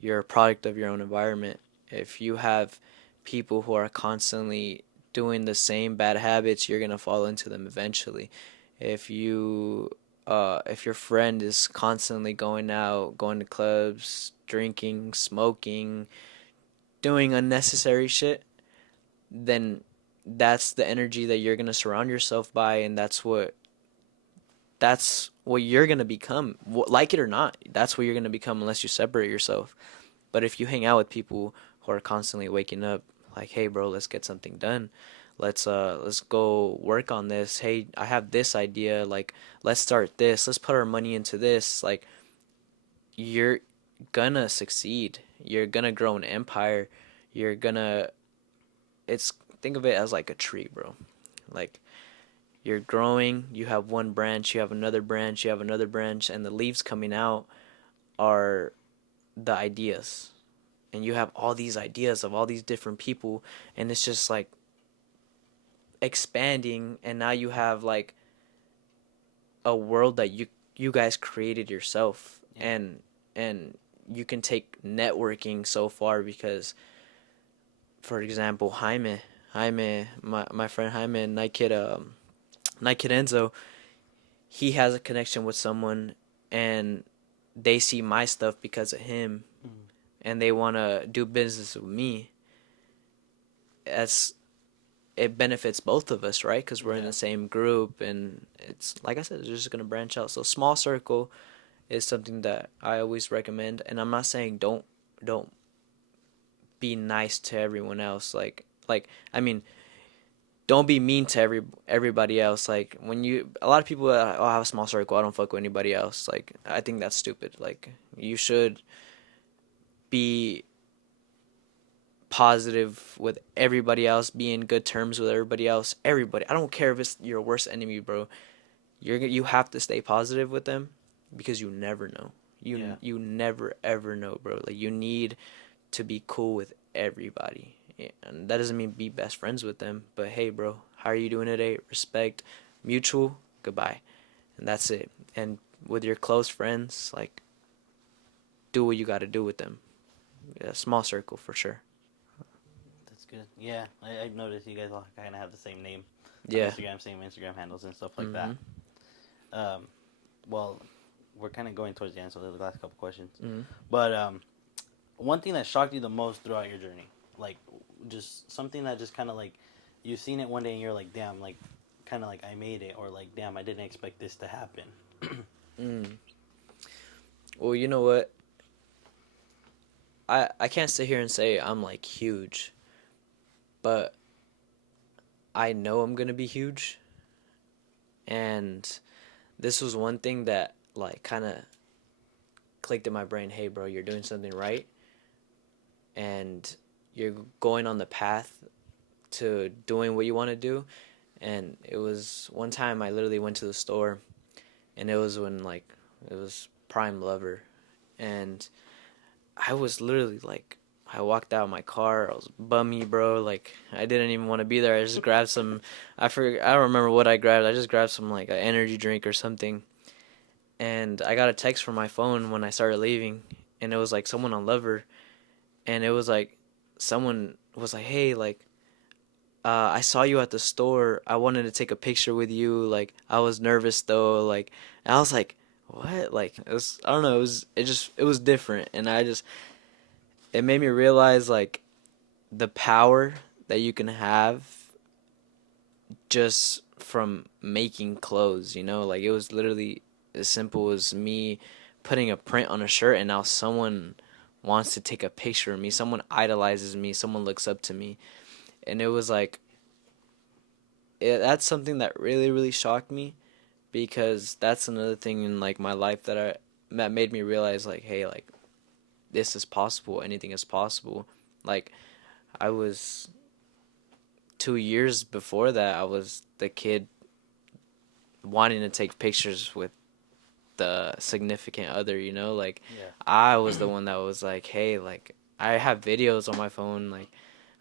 You're a product of your own environment. If you have people who are constantly doing the same bad habits, you're gonna fall into them eventually. If your friend is constantly going out, going to clubs, drinking, smoking, doing unnecessary shit, then that's the energy that you're gonna surround yourself by, and that's what you're gonna become. Like it or not, that's what you're gonna become unless you separate yourself. But if you hang out with people who are constantly waking up, like, hey, bro, let's get something done. Let's go work on this. Hey, I have this idea. Like, let's start this. Let's put our money into this. Like, you're gonna succeed. You're gonna grow an empire. You're gonna. Think of it as like a tree, bro. Like, you're growing. You have one branch. You have another branch. You have another branch, and the leaves coming out are the ideas. And you have all these ideas of all these different people, and it's just like expanding, and now you have like a world that you guys created yourself. Yeah. And you can take networking so far because, for example, Jaime, my friend Jaime, Nightkidenvy, he has a connection with someone, and they see my stuff because of him, and they want to do business with me. It benefits both of us, right? Because we're in the same group, and it's like I said, it's just gonna branch out. So small circle is something that I always recommend, and I'm not saying don't be nice to everyone else. Like I mean, don't be mean to everybody else. Like when you, a lot of people I have a small circle, I don't fuck with anybody else. Like I think that's stupid. Like you should be positive with everybody else, be in good terms with everybody else. Everybody. I don't care if it's your worst enemy, bro. You have to stay positive with them because you never know. You never ever know, bro. Like you need to be cool with everybody. Yeah, and that doesn't mean be best friends with them, but hey, bro, how are you doing today? Respect, mutual, goodbye. And that's it. And with your close friends, like do what you got to do with them. Yeah, small circle for sure. That's good. Yeah, I've noticed you guys all kind of have the same name on Yeah. Instagram, same Instagram handles and stuff like Mhm. that. Well, we're kind of going towards the end, so there's the last couple questions. Mhm. But one thing that shocked you the most throughout your journey, like just something that just kind of like you've seen it one day and you're like, damn, like kind of like I made it, or like, damn, I didn't expect this to happen. Mm. Well, you know what? I can't sit here and say I'm like huge, but I know I'm gonna be huge, and this was one thing that like kind of clicked in my brain. Hey, bro, you're doing something right, and you're going on the path to doing what you want to do. And it was one time I literally went to the store, and it was when like it was Prime Lover, and I was literally like, I walked out of my car. I was bummy, bro. Like I didn't even want to be there. I just grabbed some. I don't remember what I grabbed. I just grabbed some like an energy drink or something. And I got a text from my phone when I started leaving, and it was like someone on Lover, and it was like someone was like, "Hey, like, I saw you at the store. I wanted to take a picture with you. Like, I was nervous though. Like, and I was like, what? Like, it was, I don't know. It was different, and it made me realize like the power that you can have just from making clothes, you know? Like it was literally as simple as me putting a print on a shirt and now someone wants to take a picture of me, someone idolizes me, someone looks up to me. And it was like that's something that really shocked me because that's another thing in like my life that made me realize like hey, like this is possible, anything is possible. Like I was 2 years before that, I was the kid wanting to take pictures with the significant other, you know? Like, Yeah. I was the one that was like, hey, like, I have videos on my phone. Like,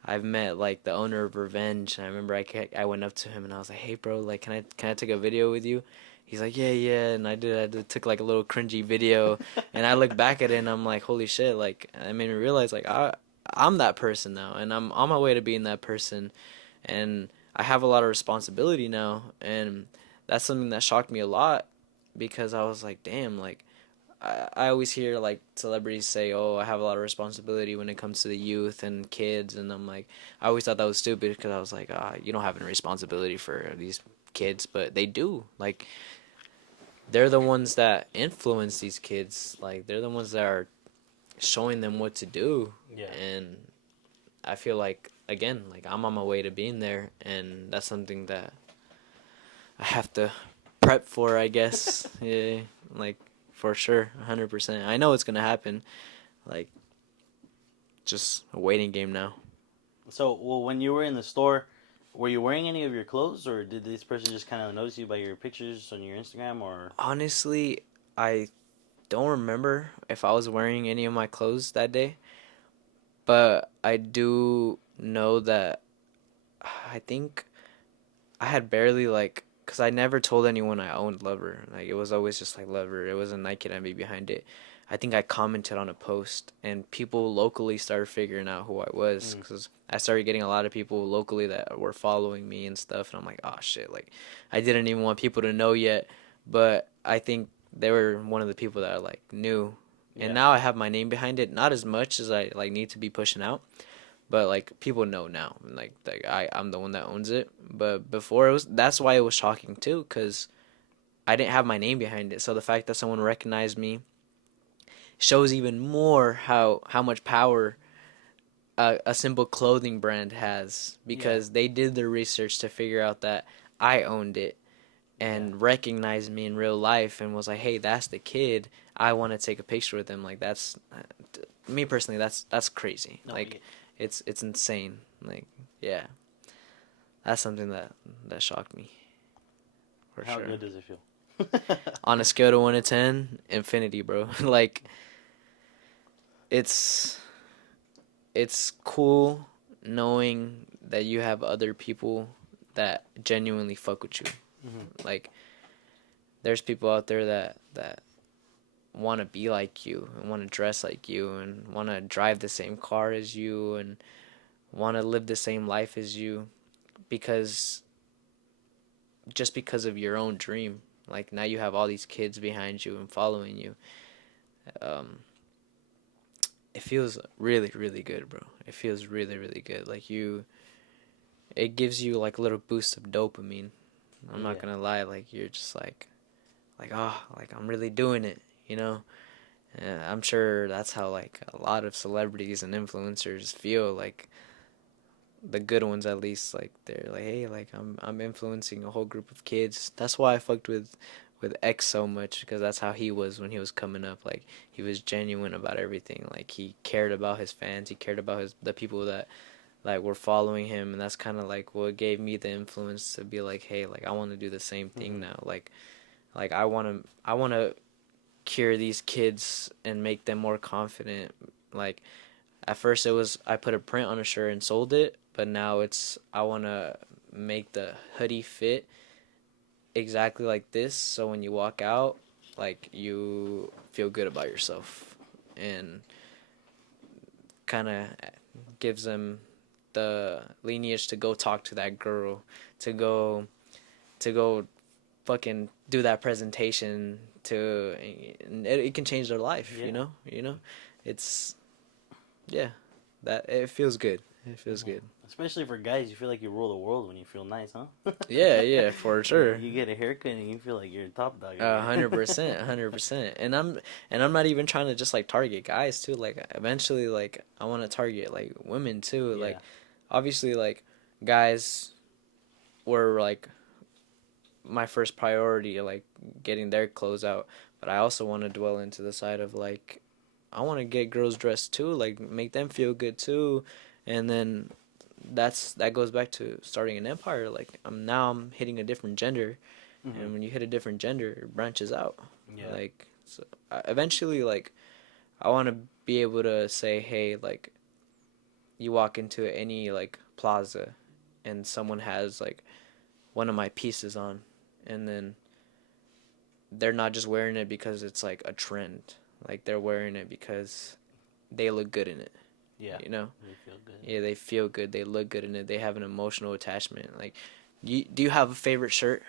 I've met, like, the owner of Revenge. And I remember I went up to him and I was like, hey, bro, like, can I take a video with you? He's like, yeah. And took, like, a little cringy video. And I look back at it and I'm like, holy shit. Like, it made me realize, like, I'm that person now. And I'm on my way to being that person. And I have a lot of responsibility now, and that's something that shocked me a lot because I was like, damn, like I always hear like celebrities say, oh, I have a lot of responsibility when it comes to the youth and kids, and I'm like, I always thought that was stupid because I was like, you don't have any responsibility for these kids, but they do. Like they're the ones that influence these kids, like they're the ones that are showing them what to do. Yeah. And I feel like again, like I'm on my way to being there, and that's something that I have to prep for, I guess. Yeah, like for sure, 100%. I know it's gonna happen. Like just a waiting game now. So, well, when you were in the store, were you wearing any of your clothes, or did this person just kind of notice you by your pictures on your Instagram, or? Honestly, I don't remember if I was wearing any of my clothes that day, but I do know that I think I had barely like, cause I never told anyone I owned Lover. Like it was always just like Lover. It was a Nightkidenvy behind it. I think I commented on a post, and people locally started figuring out who I was, Mm. cause I started getting a lot of people locally that were following me and stuff. And I'm like, oh shit, like I didn't even want people to know yet, but I think they were one of the people that I like knew. And Yeah. now I have my name behind it, not as much as I like need to be pushing out, but like people know now, like I'm the one that owns it. But before it was, that's why it was shocking too, because I didn't have my name behind it. So the fact that someone recognized me shows even more how much power a simple clothing brand has, because they did their research to figure out that I owned it and recognized me in real life and was like, "Hey, that's the kid. I want to take a picture with him." Like that's me personally. That's crazy. No, Like it's insane. Like yeah, that's something that shocked me for how sure. good does it feel? On a scale to 1 to 10, infinity, bro. Like it's it's cool knowing that you have other people that genuinely fuck with you. Mhm. Like there's people out there that want to be like you and want to dress like you and want to drive the same car as you and want to live the same life as you, because just because of your own dream. Like now you have all these kids behind you and following you. Um, it feels really, really good, bro. It feels really, really good. Like it gives you like a little boost of dopamine. I'm not gonna lie. Like you're just like oh, like I'm really doing it, you know. I'm sure that's how like a lot of celebrities and influencers feel. Like the good ones, at least, like they're like, hey, like I'm influencing a whole group of kids. That's why I fucked with X so much, because that's how he was when he was coming up. Like he was genuine about everything. Like he cared about his fans. He cared about the people that like were following him, and that's kind of like what gave me the influence to be like, hey, like I want to do the same thing now. Like I want to cure these kids and make them more confident. Like at first it was I put a print on a shirt and sold it, but now it's I want to make the hoodie fit exactly like this, so when you walk out, like you feel good about yourself, and kind of gives them the lineage to go talk to that girl, to go fucking do that presentation, to and it can change their life, you know, it's yeah, that it feels good. It feels good. Especially for guys, you feel like you rule the world when you feel nice, huh? Yeah, for sure. You get a haircut and you feel like you're a top dog. 100%, 100%. And I'm not even trying to just like target guys too. Like eventually, like I want to target like women too. Yeah. Like obviously, like guys were like my first priority, like getting their clothes out. But I also want to dwell into the side of like I want to get girls dressed too, like make them feel good too, and then that goes back to starting an empire. Like I'm hitting a different gender, and when you hit a different gender, it branches out. Yeah. Like so, eventually, like I want to be able to say, hey, like you walk into any like plaza, and someone has like one of my pieces on, and then they're not just wearing it because it's like a trend. Like they're wearing it because they look good in it. Yeah. You know? They feel good. Yeah, they feel good. They look good in it. They have an emotional attachment. Like, do you have a favorite shirt?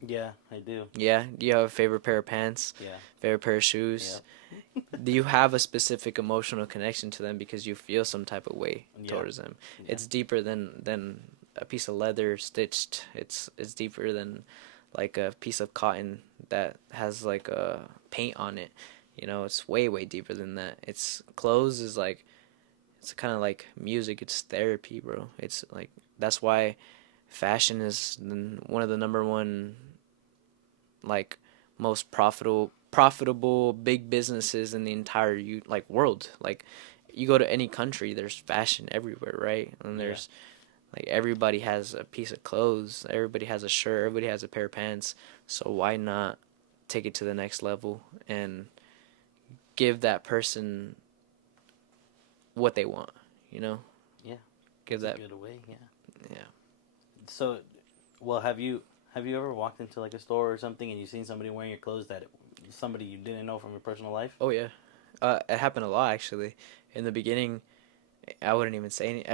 Yeah, I do. Yeah. Do you have a favorite pair of pants? Yeah. Favorite pair of shoes? Do you have a specific emotional connection to them because you feel some type of way towards them? Yeah. It's deeper than a piece of leather stitched. It's deeper than like a piece of cotton that has like a paint on it. You know, it's way deeper than that. It's clothes is like it's kind of like music. It's therapy, bro. It's like that's why fashion is one of the number one like most profitable big businesses in the entire like world. Like you go to any country, there's fashion everywhere, right? And there's like everybody has a piece of clothes, everybody has a shirt, everybody has a pair of pants. So why not take it to the next level and give that person what they want, you know? Yeah. Give That's that a good way. Yeah. yeah. So, well, have you ever walked into like a store or something and you seen somebody wearing your clothes that somebody you didn't know from your personal life? Oh yeah. It happened a lot actually. In the beginning, I wouldn't even say any.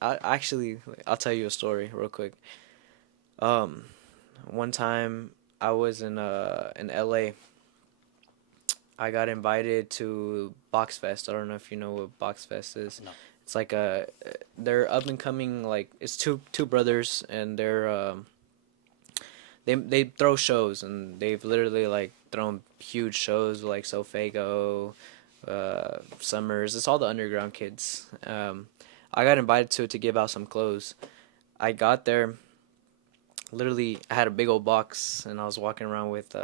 I'll tell you a story real quick. Um, One time I was in L.A. I got invited to Box Fest. I don't know if you know what Box Fest is. No. It's like they're up and coming, like it's two brothers, and they throw shows, and they've literally like thrown huge shows like Sofago, Summers. It's all the underground kids. I got invited to give out some clothes. I got there. Literally, I had a big old box, and I was walking around with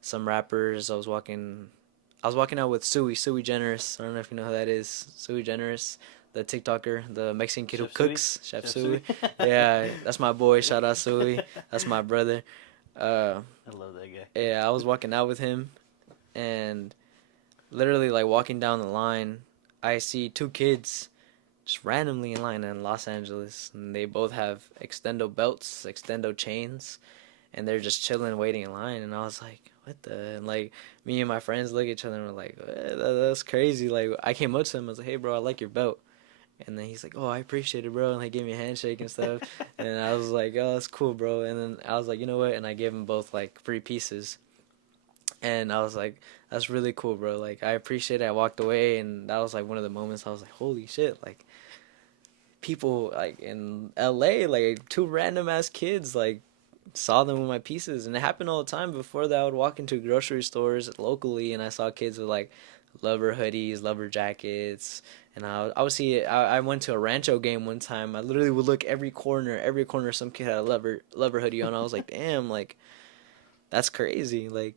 some rappers. I was walking out with Sui Generous. I don't know if you know who that is. Sui Generous, the TikToker, the Mexican kid who Chef Suey? cooks. Chef Chef Sui. Suey? Yeah, that's my boy. Shout out Sui. That's my brother. Uh, I love that guy. yeah, I was walking out with him, and literally like walking down the line, I see two kids just randomly in line in Los Angeles, and they both have extendo belts, extendo chains, and they're just chilling, waiting in line. And I was like, "What the?" And like me and my friends look at each other and we're like, "That's crazy." Like I came up to him, I was like, "Hey, bro, I like your belt." And then he's like, "Oh, I appreciate it, bro." And he gave me a handshake and stuff. And I was like, "Oh, that's cool, bro." And then I was like, "You know what?" And I gave them both like free pieces. And I was like, "That's really cool, bro. Like I appreciate it." I walked away, and that was like one of the moments I was like, "Holy shit!" Like people like in LA, like two random ass kids, like saw them with my pieces, and it happened all the time. Before that, I would walk into grocery stores locally, and I saw kids with like Lover hoodies, Lover jackets, and I would see it. I went to a Rancho game one time. I literally would look every corner. Some kid had a Lover hoodie on. I was like, damn, like that's crazy. Like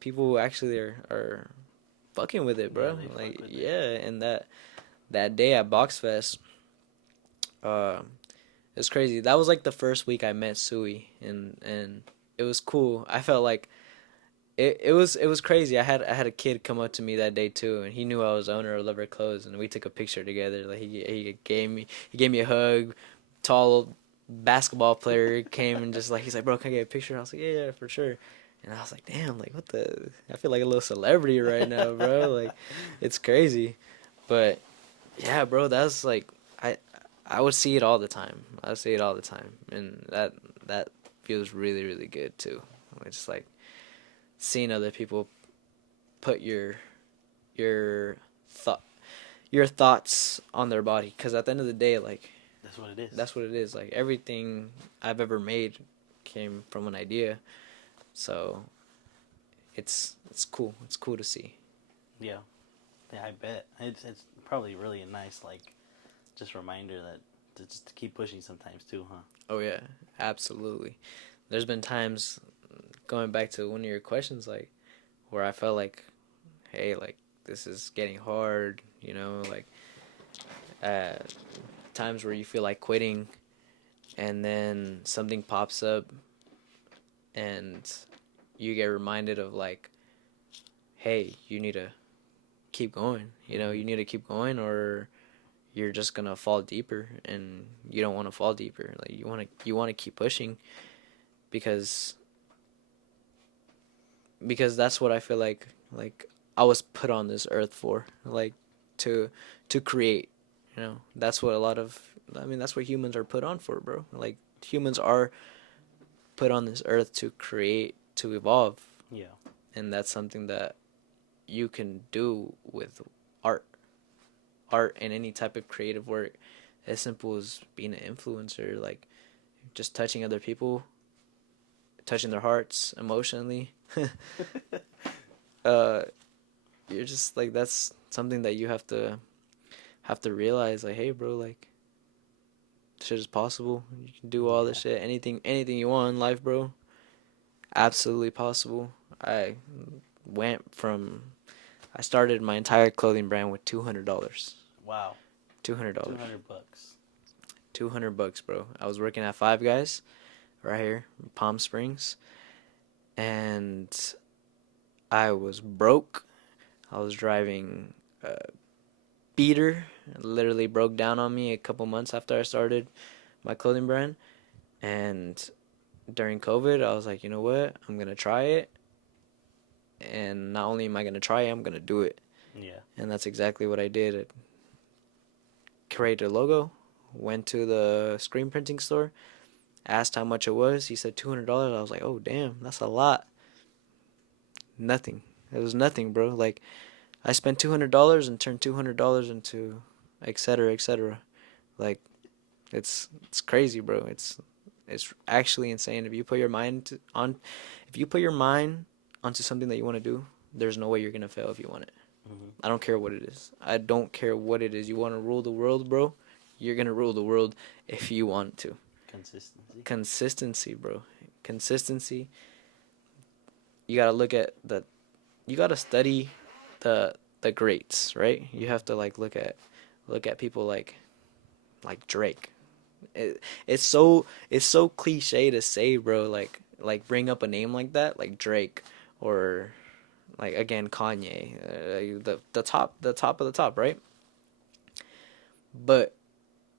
people actually are fucking with it, Yeah, bro. they fuck Like with it. yeah, and that day at Box Fest, uh, it's crazy. That was like the first week I met Sui, and it was cool. I felt like it was crazy. I had a kid come up to me that day too, and he knew I was owner of Lover Clothes, and we took a picture together. Like he gave me a hug. Tall basketball player came and just like he's like, bro, can I get a picture? I was like, yeah, for sure. And I was like, damn, like what the? I feel like a little celebrity right now, bro. Like, it's crazy, but yeah, bro, that's like I I would see it all the time. I would see it all the time, and that feels really really good too. It's like seeing other people put your thought your thoughts on their body, because at the end of the day, like That's what it is. that's what it is. Like everything I've ever made came from an idea, so it's cool. It's cool to see. Yeah. Yeah, I bet. It's probably really a nice like just reminder that to keep pushing sometimes too, huh? Oh yeah, absolutely. There's been times, going back to one of your questions, like where I felt like, hey, like this is getting hard, like uh, times where you feel like quitting, and then something pops up, and you get reminded of like, hey, you need to keep going. You need to keep going, or you're just gonna fall deeper, and you don't want to fall deeper. Like you want to keep pushing, because that's what I feel like I was put on this earth for, like to create. That's what a lot of, I mean, that's what humans are put on for, bro. Like humans are put on this earth to create, to evolve, Yeah. and that's something that you can do with art, art and any type of creative work, as simple as being an influencer, like just touching other people, touching their hearts emotionally. uh you're just like, that's something that you have to realize, like, hey bro, like shit is possible. You can do all Yeah. this shit, anything you want in life, bro. Absolutely possible. Went from I started my entire clothing brand with $200. Wow. $200. $200. $200, bro. I was working at Five Guys right here in Palm Springs, and I was broke. I was driving a beater. It literally broke down on me a couple months after I started my clothing brand. And during COVID, I was like, you know what? I'm going to try it. And not only am I going to try it, I'm going to do it. Yeah. And that's exactly what I did. I created a logo, went to the screen printing store, asked how much it was. He said $200. I was like, oh, damn, that's a lot. Nothing. It was nothing, bro. Like, I spent $200 and turned $200 into et cetera, et cetera. Like, it's crazy, bro. It's actually insane. If you put your mind onto something that you want to do, there's no way you're gonna fail if you want it. I don't care what it is. I don't care what it is. You want to rule the world, bro? You're going to rule the world if you want to. Consistency. Consistency, bro. Consistency. You got to look at the you got to study the greats, right? You have to like look at people like Drake. It's so cliche to say, bro, like bring up a name like that, like Drake or like again Kanye, the top of the top, right? But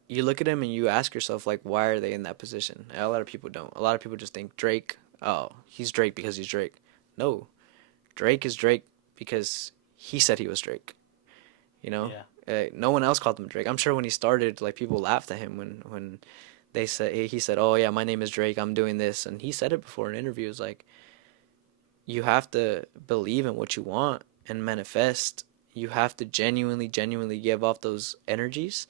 you look at him and you ask yourself like why are they in that position? And a lot of people don't. A lot of people just think Drake, oh, he's Drake because he's Drake. No. Drake is Drake because he said he was Drake. You know? Yeah. No one else called him Drake. I'm sure when he started, like people laughed at him when they said he said, "Oh yeah, my name is Drake. I'm doing this," and he said it before in interviews. Like you have to believe in what you want and manifest. You have to genuinely give off those energies,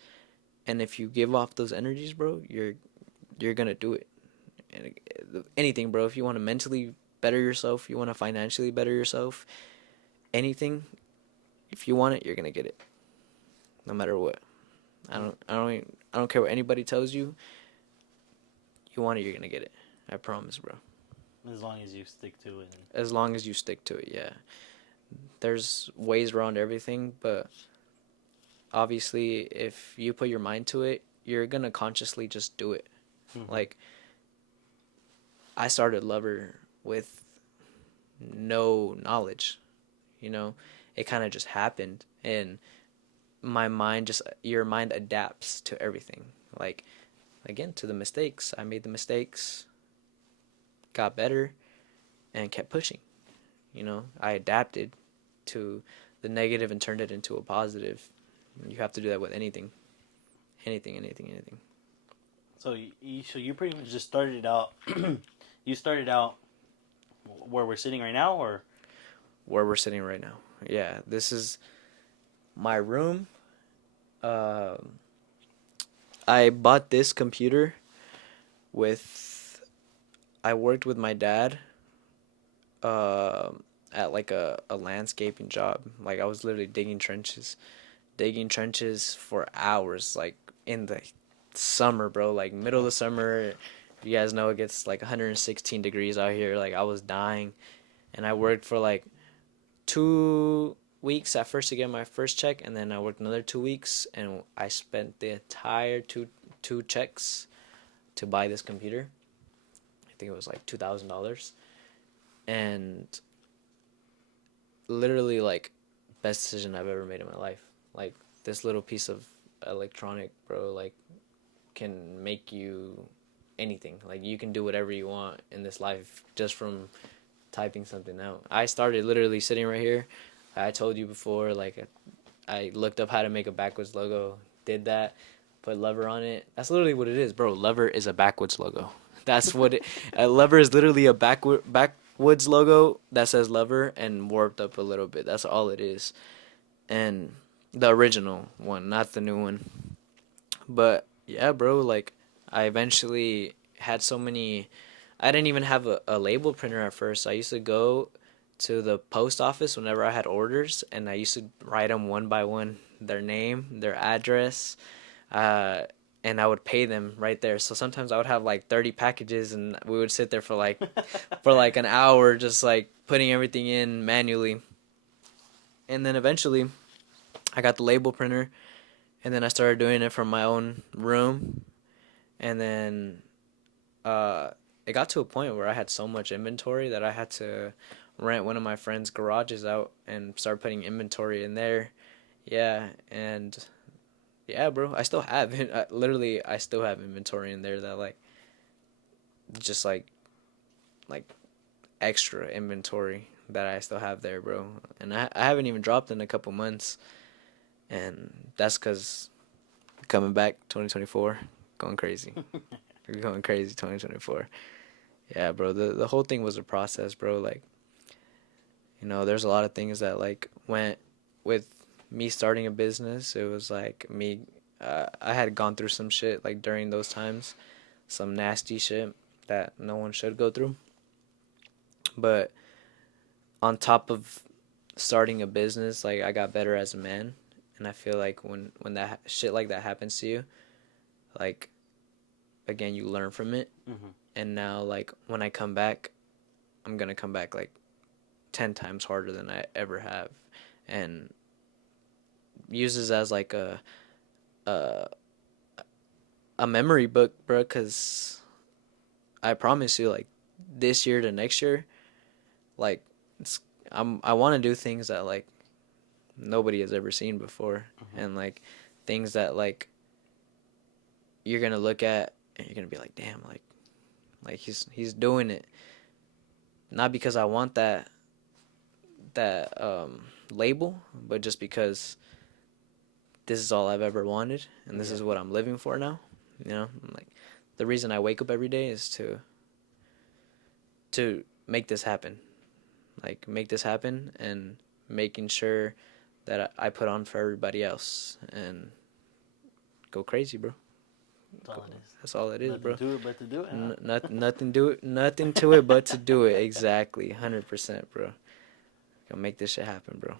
and if you give off those energies, bro, you're gonna do it. Anything, bro. If you want to mentally better yourself, you want to financially better yourself, anything, if you want it, you're gonna get it, no matter what. I don't care what anybody tells you. You want it, you're gonna get it. I promise, bro. As long as you stick to it. As long as you stick to it, yeah. There's ways around everything, but obviously, if you put your mind to it, you're gonna consciously just do it. Mm-hmm. Like, I started LUVR with no knowledge, you know? It kind of just happened, and your mind adapts to everything. Like, again, to the mistakes. I made the mistakes, got better, and kept pushing. You know, I adapted to the negative and turned it into a positive. You have to do that with anything. Anything. So you pretty much just started out. You started out where we're sitting right now, or Where we're sitting right now. Yeah, this is my room. I bought this computer I worked with my dad at like a landscaping job. Like I was literally digging trenches for hours, like in the summer, bro. Like middle of the summer, you guys know it gets like 116 degrees out here. Like I was dying, and I worked for like 2 weeks at first to get my first check, and then I worked another 2 weeks, and I spent the entire two checks to buy this computer. I think it was like $2,000, and literally like best decision I've ever made in my life. Like this little piece of electronic, bro, like can make you anything. Like you can do whatever you want in this life just from typing something out. I started literally sitting right here. I told you before, like I looked up how to make a backwards logo, did that, put LUVR on it. That's literally what it is, bro. LUVR is a backwards logo. That's what it. LUVR is literally a backwoods logo that says LUVR and warped up a little bit. That's all it is, and the original one, not the new one. But yeah, bro. Like I eventually had so many. I didn't even have a label printer at first. I used to go to the post office whenever I had orders, and I used to write them one by one, their name, their address, and I would pay them right there. So sometimes I would have like 30 packages, and we would sit there for like an hour, just like putting everything in manually. And then eventually, I got the label printer, and then I started doing it from my own room, and then it got to a point where I had so much inventory that I had to rent one of my friend's garages out and start putting inventory in there. Yeah, and yeah, bro, I still have it. I still have inventory in there that like just like extra inventory that I still have there, bro. And I haven't even dropped in a couple months, and that's because coming back 2024, going crazy. We're going crazy 2024. Yeah, bro. The whole thing was a process, bro. Like, you know, there's a lot of things that like went with me starting a business. It was like me. I had gone through some shit like during those times, some nasty shit that no one should go through. But on top of starting a business, like I got better as a man, and I feel like when that shit like that happens to you, like again you learn from it, Mm-hmm. and now like when I come back, I'm gonna come back like 10 times harder than I ever have, and use this as like a a memory book, bro. Cause I promise you, like this year to next year, like it's I want to do things that like nobody has ever seen before, Mm-hmm. and like things that like you're gonna look at and you're gonna be like, damn, like he's doing it, not because I want that label, but just because this is all I've ever wanted, and this Yeah. is what I'm living for now. You know, like the reason I wake up every day is to make this happen, like make this happen, and making sure that I put on for everybody else and go crazy, bro. That's all it is. That's all it is, Nothing bro. to it but to do it, huh? Nothing do it, nothing to it but to do it. Exactly, 100%, bro. Gonna make this shit happen, bro.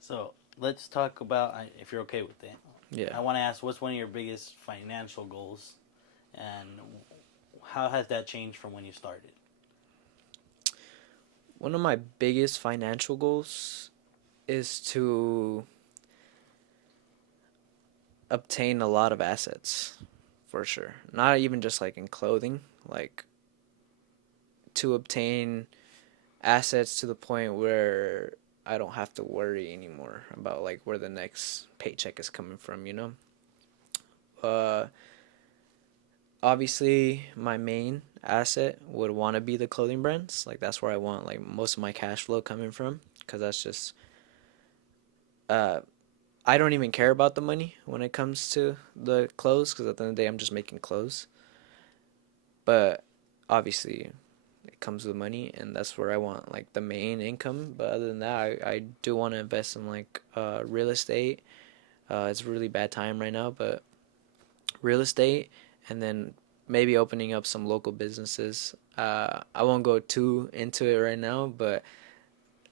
So let's talk about, if you're okay with it. Yeah. I want to ask, what's one of your biggest financial goals, and how has that changed from when you started? One of my biggest financial goals is to obtain a lot of assets, for sure. Not even just like in clothing, like to obtain assets to the point where I don't have to worry anymore about like where the next paycheck is coming from, you know? Uh Obviously my main asset would want to be the clothing brands. Like that's where I want like most of my cash flow coming from, cuz that's just uh I don't even care about the money when it comes to the clothes, cuz at the end of the day I'm just making clothes. But obviously it comes with money, and that's where I want like the main income. But other than that, I do want to invest in like real estate. It's a really bad time right now, but real estate, and then maybe opening up some local businesses. I won't go too into it right now, but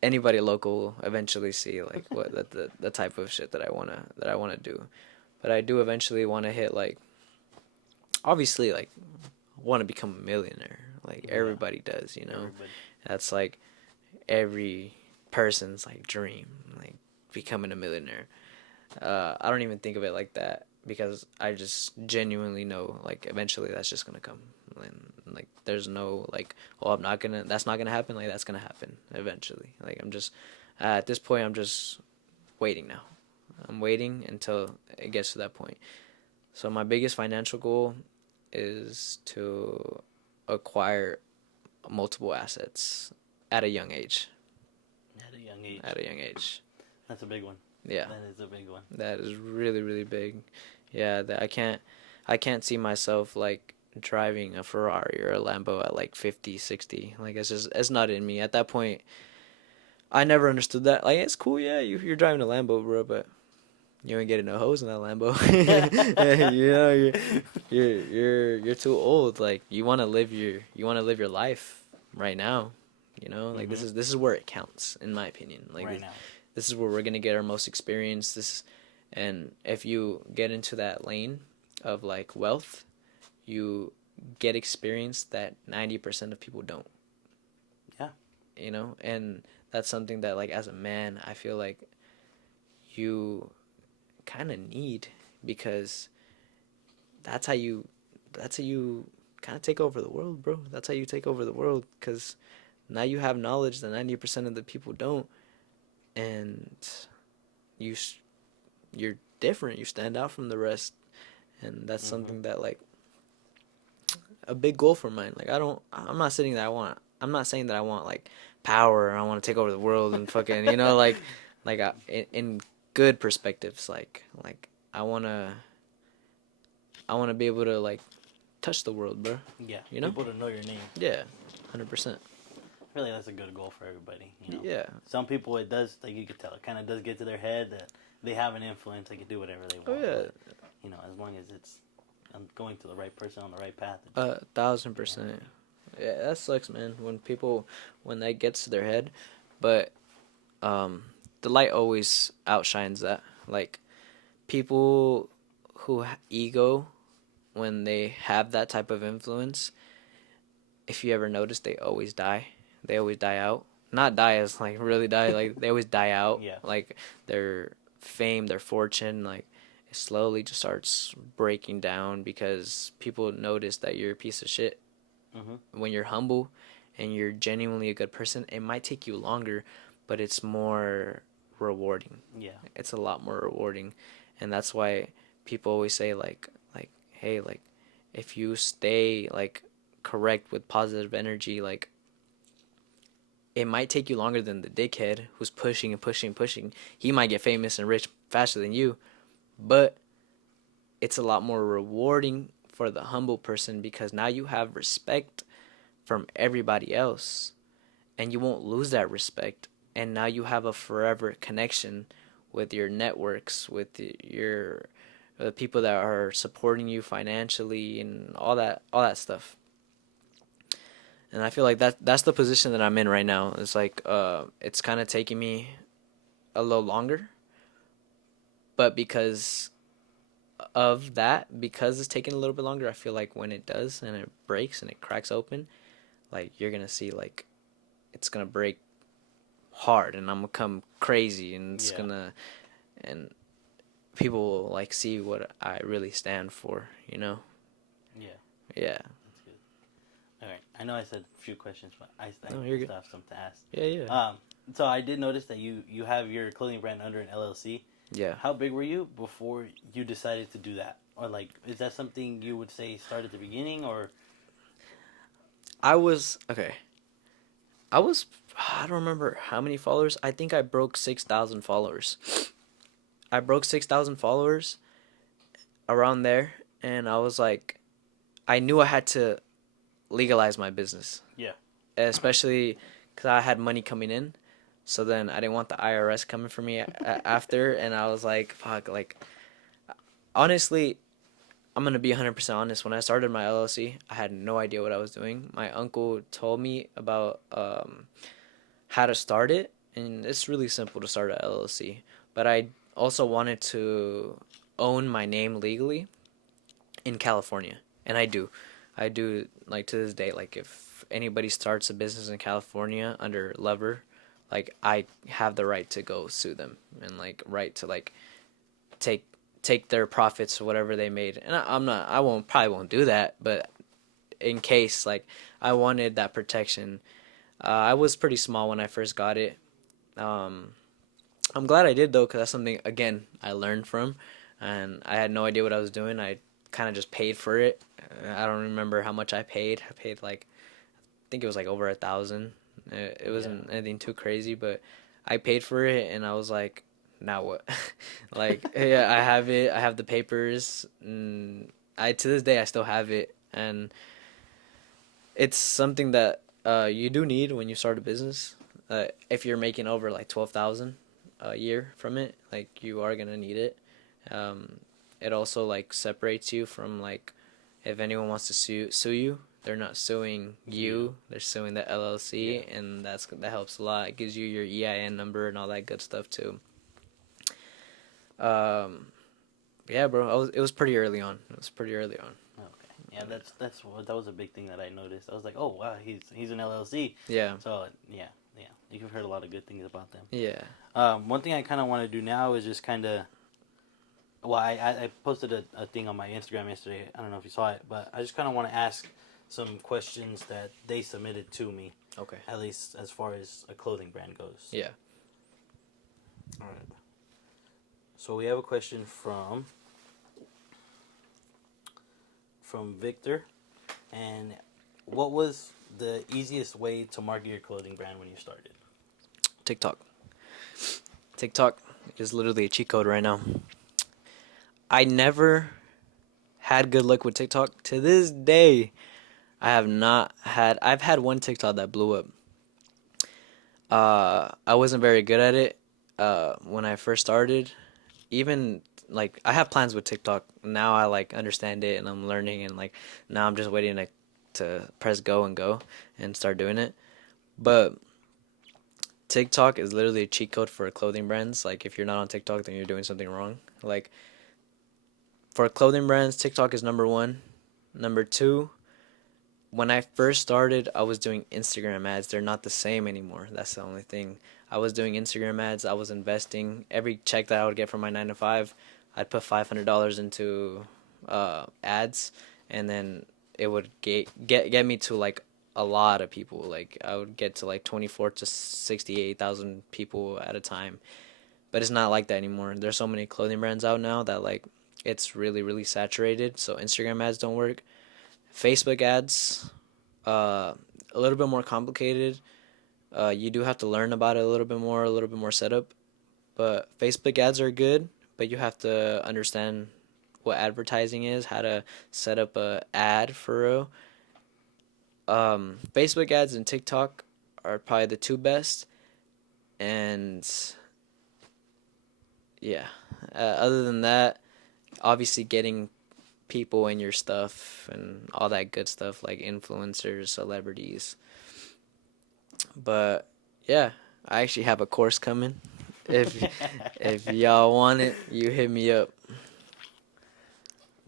anybody local will eventually see like what the type of shit that I wanna do. But I do eventually want to hit like, obviously, like want to become a millionaire. Like Yeah. everybody does, you know. Everybody. That's like every person's like dream, like becoming a millionaire. I don't even think of it like that, because I just genuinely know like eventually that's just gonna come. And like there's no like, oh, that's not gonna happen. Like that's gonna happen eventually. Like I'm just at this point I'm just waiting now. I'm waiting until it gets to that point. So my biggest financial goal is to acquire multiple assets at a young age. At a young age. At a young age. That's a big one. Yeah. That is a big one. That is really, really big. Yeah, that I can't see myself like driving a Ferrari or a Lambo at like 50, 60. Like it's not in me. At that point, I never understood that. Like it's cool, yeah, you're driving a Lambo, bro, but you ain't getting no hose in that Lambo. You know, you're too old. Like you want to live your life right now. You know, like Mhm. this is where it counts, in my opinion. Like Right now. this is where we're gonna get our most experience. And if you get into that lane of like wealth, you get experience that 90% of people don't. Yeah. You know, and that's something that like as a man, I feel like you kind of need, because that's how you kind of take over the world, bro. That's how you take over the world, because now you have knowledge that 90% of the people don't, and you you're different. You stand out from the rest, and that's Mhm. something that like a big goal for mine. Like I'm not saying that I want like power and I want to take over the world and fucking, you know, like in good perspectives, like I want to be able to like touch the world, bro. Yeah. You know? People to know your name. Yeah, 100%. I feel like that's a good goal for everybody. You know. Yeah. Some people, it does, like you could tell, it kind of does get to their head that they have an influence. They can do whatever they Oh want. yeah. But, you know, as long as it's going to the right person on the right path. 1,000%. Yeah, that sucks, man. When that gets to their head, but the light always outshines that. Like, people who ego, when they have that type of influence, if you ever notice, they always die. They always die out. Not die as like really die, like they always die out. Yeah. Like their fame, their fortune, like it slowly just starts breaking down because people notice that you're a piece of shit. When you're humble and you're genuinely a good person, it might take you longer, but it's more rewarding. Yeah. It's a lot more rewarding, and that's why people always say like hey, like if you stay like correct with positive energy, like it might take you longer than the dickhead who's pushing and pushing and pushing. He might get famous and rich faster than you, but it's a lot more rewarding for the humble person because now you have respect from everybody else and you won't lose that respect, and now you have a forever connection with your networks, with your people that are supporting you financially and all that stuff. And I feel like that's the position that I'm in right now. It's like it's kind of taking me a little longer, but because of that, because it's taking a little bit longer, I feel like when it does and it breaks and it cracks open, like you're gonna see like it's gonna break hard and I'm gonna come crazy and it's gonna, and people will like see what I really stand for, you know? Yeah. Yeah. That's good. All right. I know I said a few questions, but I No, still you're good. have something to ask. Yeah. So I did notice that you have your clothing brand under an LLC. Yeah. How big were you before you decided to do that? Or like, is that something you would say started at the beginning, or? I was okay. I don't remember how many followers. I think I broke 6,000 followers. I broke 6,000 followers around there, and I was like, I knew I had to legalize my business. Yeah. Especially because I had money coming in. So then I didn't want the IRS coming for me after, and I was like, fuck, like, honestly, I'm going to be 100% honest. When I started my LLC, I had no idea what I was doing. My uncle told me about how to start it, and it's really simple to start a LLC. But I also wanted to own my name legally in California, and I do. I do, like, to this day. Like, if anybody starts a business in California under LUVR, like, I have the right to go sue them and, like, right to, like, take their profits or whatever they made. And I probably won't do that, but in case, like, I wanted that protection. I was pretty small when I first got it. I'm glad I did though, because that's something, again, I learned from, and I had no idea what I was doing. I kind of just paid for it. I don't remember how much I paid. I paid like, I think it was like over 1,000. It wasn't anything too crazy, but I paid for it, and I was like, now what? Like, yeah, I have it. I have the papers, and to this day I still have it, and it's something that you do need when you start a business. If you're making over like 12,000 a year from it, like you are gonna need it. It also like separates you from like if anyone wants to sue you, they're not suing you, they're suing the LLC, and that helps a lot. It gives you your EIN number and all that good stuff too. Yeah, bro, it was pretty early on. Okay. Yeah, that was a big thing that I noticed. I was like, oh wow, he's an LLC. Yeah. So yeah, you've heard a lot of good things about them. Yeah. One thing I kind of want to do now is just kind of. Well, I posted a thing on my Instagram yesterday. I don't know if you saw it, but I just kind of want to ask some questions that they submitted to me. Okay. At least as far as a clothing brand goes. Yeah. All right. So we have a question from Victor, and what was the easiest way to market your clothing brand when you started? TikTok. TikTok is literally a cheat code right now. I never had good luck with TikTok. To this day, I've had one TikTok that blew up. I wasn't very good at it when I first started. Even like I have plans with TikTok. Now I like understand it and I'm learning, and like now I'm just waiting to press go and start doing it. But TikTok is literally a cheat code for clothing brands. Like, if you're not on TikTok, then you're doing something wrong. Like, for clothing brands, TikTok is number one. Number two, when I first started, I was doing Instagram ads. They're not the same anymore. That's the only thing. I was doing Instagram ads. I was investing. Every check that I would get from my 9 to 5, I'd put $500 into ads, and then it would get me to like a lot of people. Like, I would get to like 24 to 68,000 people at a time. But it's not like that anymore. There's so many clothing brands out now that like it's really really saturated. So Instagram ads don't work. Facebook ads, a little bit more complicated. You do have to learn about it a little bit more setup. But Facebook ads are good, but you have to understand what advertising is, how to set up a ad for real. Facebook ads and TikTok are probably the two best, and yeah. Other than that, obviously getting people in your stuff and all that good stuff like influencers, celebrities. But yeah, I actually have a course coming. If if y'all want it, you hit me up.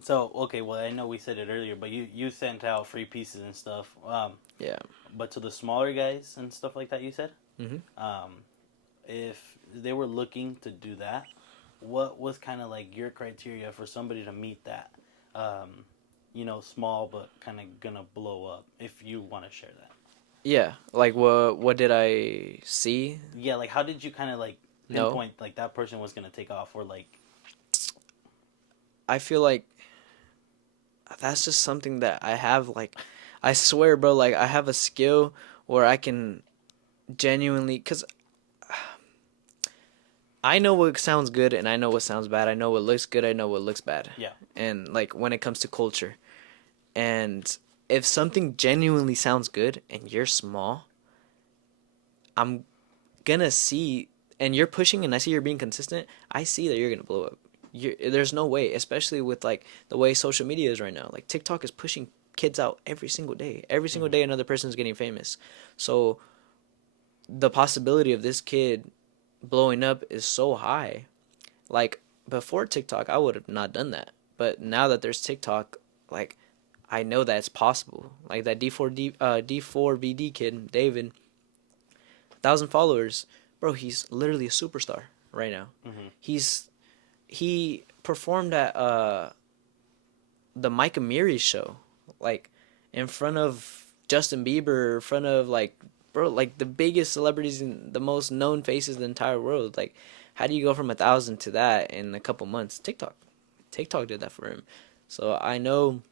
So okay, well I know we said it earlier, but you sent out free pieces and stuff. Yeah. But to the smaller guys and stuff like that, you said, Mhm. if they were looking to do that, what was kind of like your criteria for somebody to meet that? Small but kind of gonna blow up. If you want to share that. Yeah. Like what did I see? Yeah, like how did you kind of like No. pinpoint like that person was gonna take off, or like I feel like that's just something that I have, like, I swear, bro, like I have a skill where I can genuinely, cuz I know what sounds good and I know what sounds bad. I know what looks good, I know what looks bad. yeah, And like when it comes to culture. And if something genuinely sounds good and you're small, I'm gonna see, and you're pushing and I see you're being consistent, I see that you're gonna blow up. There's no way, especially with like the way social media is right now. Like TikTok is pushing kids out every single day. Every single day another person is getting famous. So the possibility of this kid blowing up is so high. Like before TikTok, I would have not done that. But now that there's TikTok, like I know that it's possible. Like that D4VD kid, David, 1,000 followers, bro. He's literally a superstar right now. He performed at the Mike Amiri's show, like in front of Justin Bieber, in front of like, bro, like the biggest celebrities and the most known faces in the entire world. Like, how do you go from 1,000 to that in a couple months? TikTok did that for him. So I know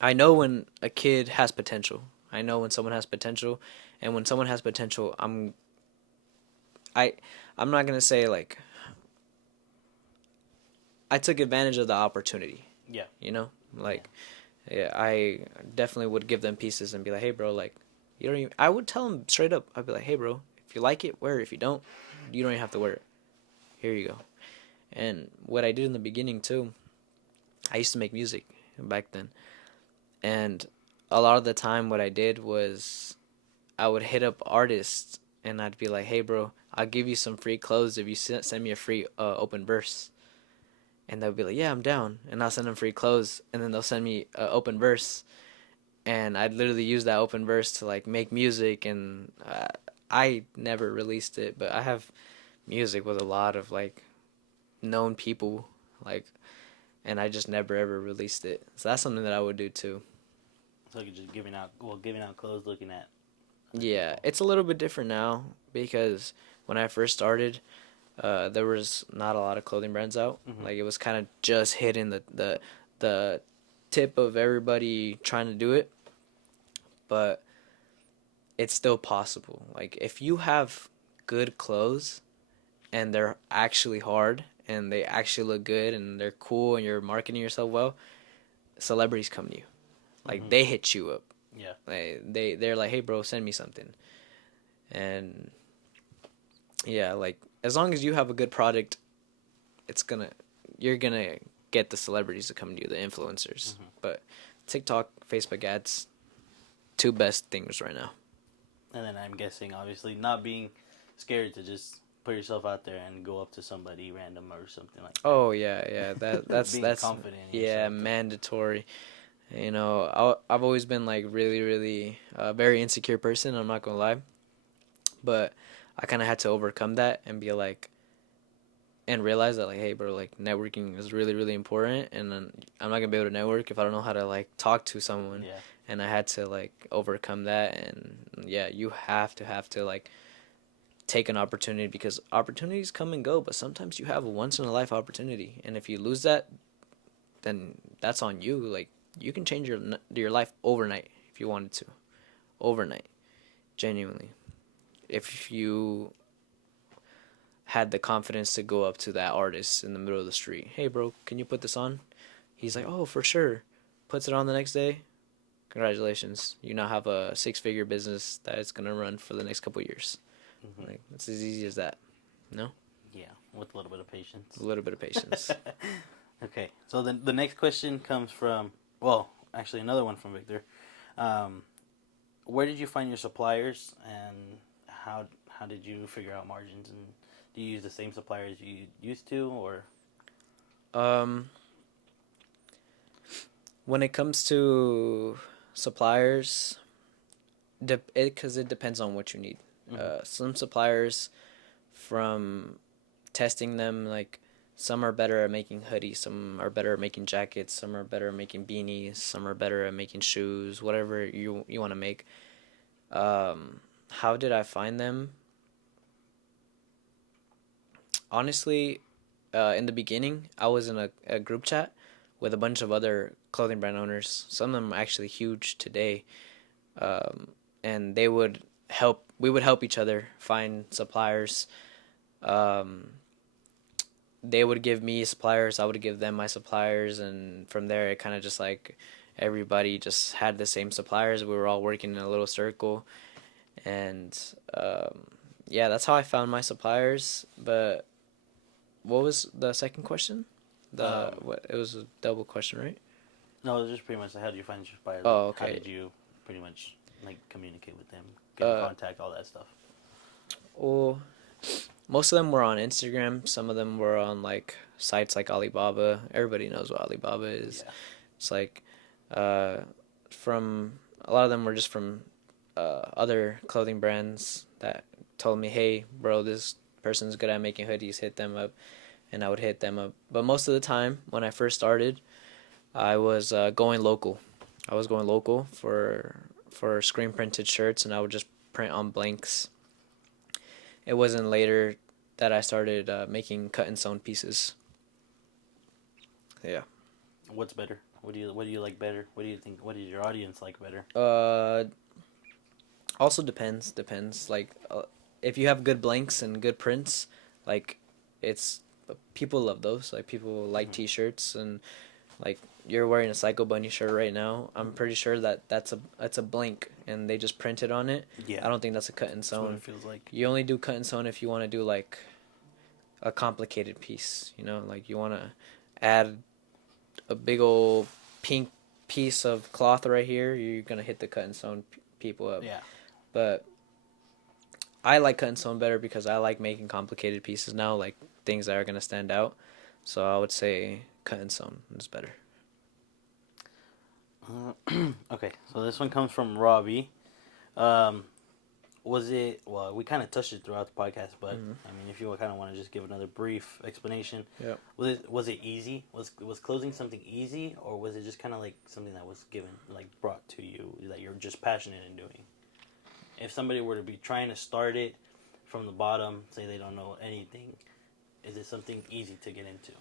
when a kid has potential. I know when someone has potential, and when someone has potential, I'm not gonna say like I took advantage of the opportunity. yeah, Like, yeah, I definitely would give them pieces and be like, hey, bro, like, you don't even. I would tell them straight up. I'd be like, hey, bro, if you like it, wear it. If you don't, you don't even have to wear it. Here you go. And what I did in the beginning too, I used to make music back then, and a lot of the time, what I did was I would hit up artists and I'd be like, hey, bro, I'll give you some free clothes if you send me a free open verse. And they'll be like, yeah, I'm down. And I'll send them free clothes. And then they'll send me an open verse. And I'd literally use that open verse to, like, make music. And I never released it. But I have music with a lot of, like, known people. Like, and I just never, ever released it. So that's something that I would do, too. so you're just giving out clothes, looking at. Yeah, it's a little bit different now. Because when I first started, there was not a lot of clothing brands out. Like it was kind of just hitting the tip of everybody trying to do it, but it's still possible. Like if you have good clothes and they're actually hard and they actually look good and they're cool and you're marketing yourself well, celebrities come to you. Like they hit you up. Yeah. Like they're like, hey bro, send me something. And yeah, like as long as you have a good product, you're gonna get the celebrities to come to you, the influencers. But TikTok, Facebook ads, two best things right now. And then I'm guessing, obviously, not being scared to just put yourself out there and go up to somebody random or something like that. Oh yeah. That's Being that's confident in yeah, yourself. mandatory. You know, I've always been like really very insecure person. I'm not gonna lie, but I kind of had to overcome that and be like, and realize that like, hey, bro, like networking is really important, and then I'm not gonna be able to network if I don't know how to like talk to someone. Yeah. And I had to like overcome that, and yeah, you have to like take an opportunity because opportunities come and go, but sometimes you have a once in a life opportunity, and if you lose that, then that's on you. Like you can change your life overnight if you wanted to, overnight, genuinely. If you had the confidence to go up to that artist in the middle of the street, hey bro, can you put this on? He's like, oh for sure. Puts it on the next day. Congratulations, you now have a 6-figure business that is gonna run for the next couple of years. Mm-hmm. Like it's as easy as that. No, Yeah, with a little bit of patience. a little bit of patience. Okay, so then the next question comes from, well, actually another one from Victor. Where did you find your suppliers, and how did you figure out margins? And do you use the same suppliers you used to, or? Um, when it comes to suppliers, because it depends on what you need. Mm-hmm. Some suppliers, from testing them, like some are better at making hoodies, some are better at making jackets, some are better at making beanies, some are better at making shoes, whatever you want to make. How did I find them? Honestly, in the beginning, I was in a group chat with a bunch of other clothing brand owners. Some of them are actually huge today, um, and we would help each other find suppliers. Um, they would give me suppliers, I would give them my suppliers, and from there it kind of just like everybody just had the same suppliers. We were all working in a little circle, and yeah, that's how I found my suppliers. But what was the second question? What, it was a double question, right? No, it was just pretty much how did you find your suppliers? Oh, Like, how okay. did you pretty much like communicate with them, get in contact, all that stuff? Well, most of them were on Instagram. Some of them were on like sites like Alibaba. Everybody knows what Alibaba is. Yeah. It's like, uh, from a lot of them were just from other clothing brands that told me, hey, bro, this person's good at making hoodies. Hit them up, and I would hit them up. But most of the time, when I first started, I was going local. I was going local for screen printed shirts, and I would just print on blanks. It wasn't later that I started making cut and sewn pieces. Yeah. What's better? What do you like better? What do you think? What does your audience like better? Also depends. Like, if you have good blanks and good prints, like, it's people love those. Like people like Mm-hmm. T-shirts, and like you're wearing a Psycho Bunny shirt right now. I'm pretty sure that that's a blank and they just printed on it. Yeah. I don't think that's a cut and That's what sewn. it feels like. You only do cut and sewn if you want to do like a complicated piece. You know, like you want to add a big old pink piece of cloth right here. You're gonna hit the cut and sewn people up. Yeah. But I like cut and sewn better because I like making complicated pieces now, like things that are gonna stand out. So I would say cut and sewn is better. Okay, so this one comes from Robbie. Um, was it, well, we kind of touched it throughout the podcast, but Mhm. I mean, if you kind of want to just give another brief explanation, Yep. was it easy? Was closing something easy, or was it just kind of like something that was given, like brought to you that you're just passionate in doing? If somebody were to be trying to start it from the bottom, say they don't know anything, is it something easy to get into?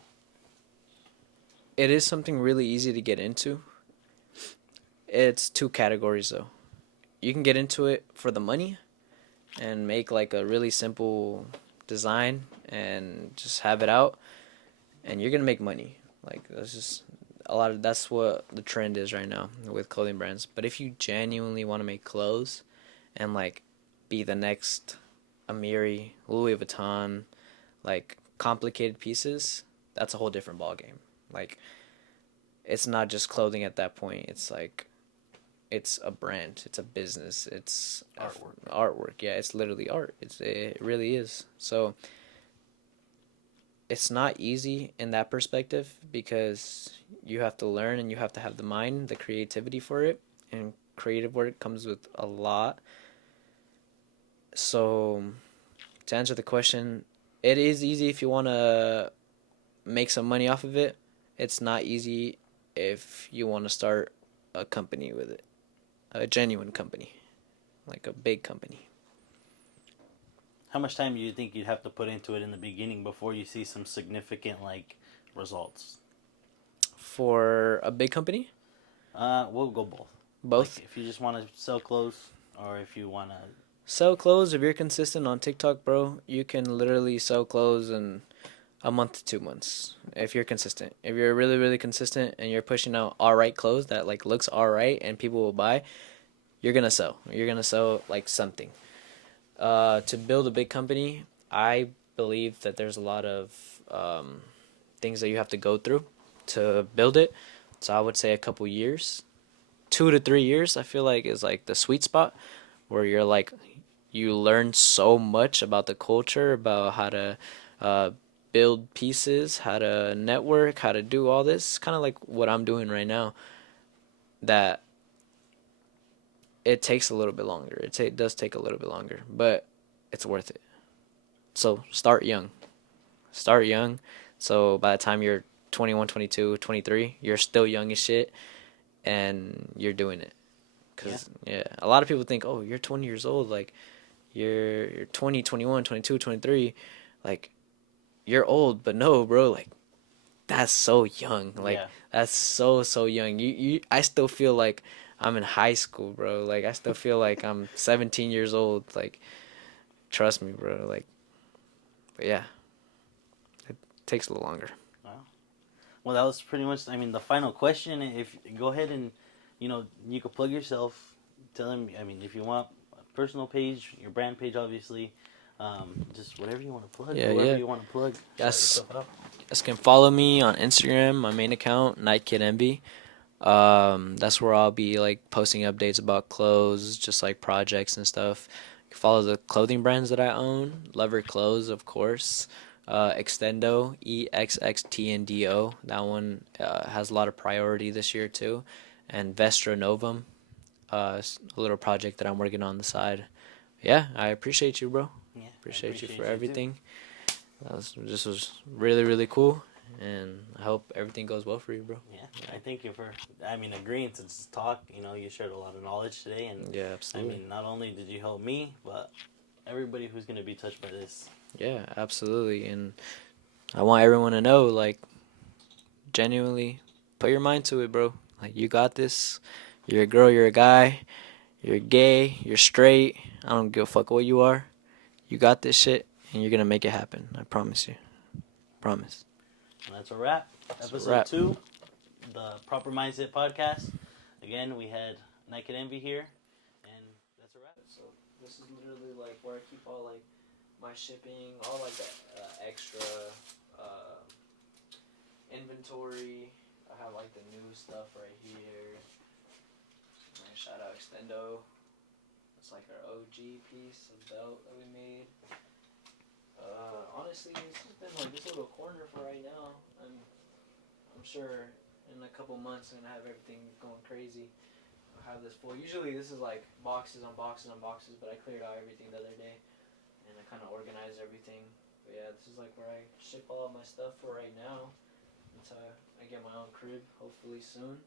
It is something really easy to get into. It's two categories though. You can get into it for the money and make like a really simple design and just have it out, and you're gonna make money. Like that's just that's what the trend is right now with clothing brands. But if you genuinely want to make clothes and like be the next Amiri, Louis Vuitton, like complicated pieces, that's a whole different ball game. Like it's not just clothing at that point. It's like it's a brand, it's a business, it's Artwork. Yeah, it's literally art. It really is. So it's not easy in that perspective because you have to learn and you have to have the mind, the creativity for it, and creative work comes with a lot. So to answer the question, it is easy if you want to make some money off of it. It's not easy if you want to start a company with it, a genuine company, like a big company. How much time do you think you'd have to put into it in the beginning before you see some significant like results? For a big company, We'll go both. both. Like if you just want to sell clothes, or if you want to. Sell clothes, if you're consistent on TikTok, bro, you can literally sell clothes in a month to 2 months if you're consistent. If you're really, really consistent and you're pushing out all right clothes that like looks all right and people will buy, you're gonna sell. You're gonna sell like something. To build a big company, I believe that there's a lot of things that you have to go through to build it. So I would say a couple years, 2 to 3 years. I feel like is like the sweet spot where you're like you learn so much about the culture, about how to build pieces, how to network, how to do all this. Kind of like what I'm doing right now. That it takes a little bit longer. It does take a little bit longer, but it's worth it. So start young. Start young. So by the time you're 21, 22, 23, you're still young as shit and you're doing it. Cuz yeah, a lot of people think, "Oh, you're 20 years old, like you're 20, 21, 22, 23, like you're old." But no, bro, like that's so young. Like Yeah. that's so young. I still feel like I'm in high school, bro. Like I still feel like I'm 17 years old. Like trust me, bro. Like but yeah, it takes a little longer. Wow. Well, that was pretty much. I mean, the final question. If go ahead and, you could plug yourself. Tell them. I mean, if you want a personal page, your brand page, obviously, just whatever you want to plug. Yeah, Whoever yeah. you want to plug. Yes. Shout yourself out. You guys can follow me on Instagram, my main account, Nightkidenvy. That's where I'll be like posting updates about clothes, just like projects and stuff. You can follow the clothing brands that I own. LUVR Clothes, of course. Extendo, EXXTNDO. That one has a lot of priority this year too. And Vestra Novum, a little project that I'm working on the side. Yeah, I appreciate you, bro. Yeah, I Appreciate you for you too. everything. This was really, really cool, and I hope everything goes well for you, bro. Yeah, I thank you for. I mean, agreeing to this talk. You shared a lot of knowledge today, and Yeah, absolutely. I mean, not only did you help me, but everybody who's gonna be touched by this. Yeah, absolutely. And I want everyone to know, like, genuinely, put your mind to it, bro. Like, you got this. You're a girl, you're a guy, you're gay, you're straight. I don't give a fuck what you are. You got this shit, and you're gonna make it happen. I promise you. Promise. And that's a wrap. That's a Episode wrap. 2, the Proper Mindset Podcast. Again, we had Nightkidenvy here, and that's a wrap. So this is literally like where I keep all like my shipping, all like the extra inventory. I have like the new stuff right here. Shout out Extendo. It's like our OG piece of belt that we made. Honestly, it's just been like this little corner for right now. I'm sure in a couple months I'm gonna have everything going crazy. I'll have this full. Usually this is like boxes on boxes on boxes, but I cleared out everything the other day, and I kind of organized everything. But yeah, this is like where I ship all of my stuff for right now until I get my own crib, hopefully soon.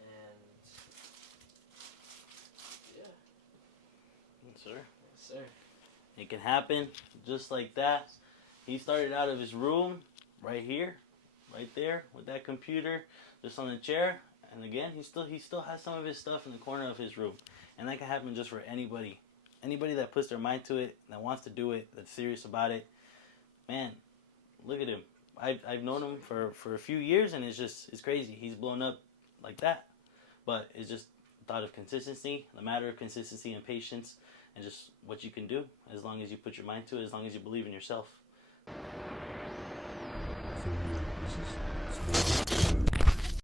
And yeah, Yes, sir. yes, sir. It can happen just like that. He started out of his room right here, right there, with that computer, just on the chair. And again, he still has some of his stuff in the corner of his room, and that can happen just for anybody that puts their mind to it, that wants to do it, that's serious about it. Man, look at him. I've known him for a few years, and it's crazy. He's blown up like that, but it's just thought of consistency, the matter of consistency and patience, and just what you can do as long as you put your mind to it, as long as you believe in yourself. This is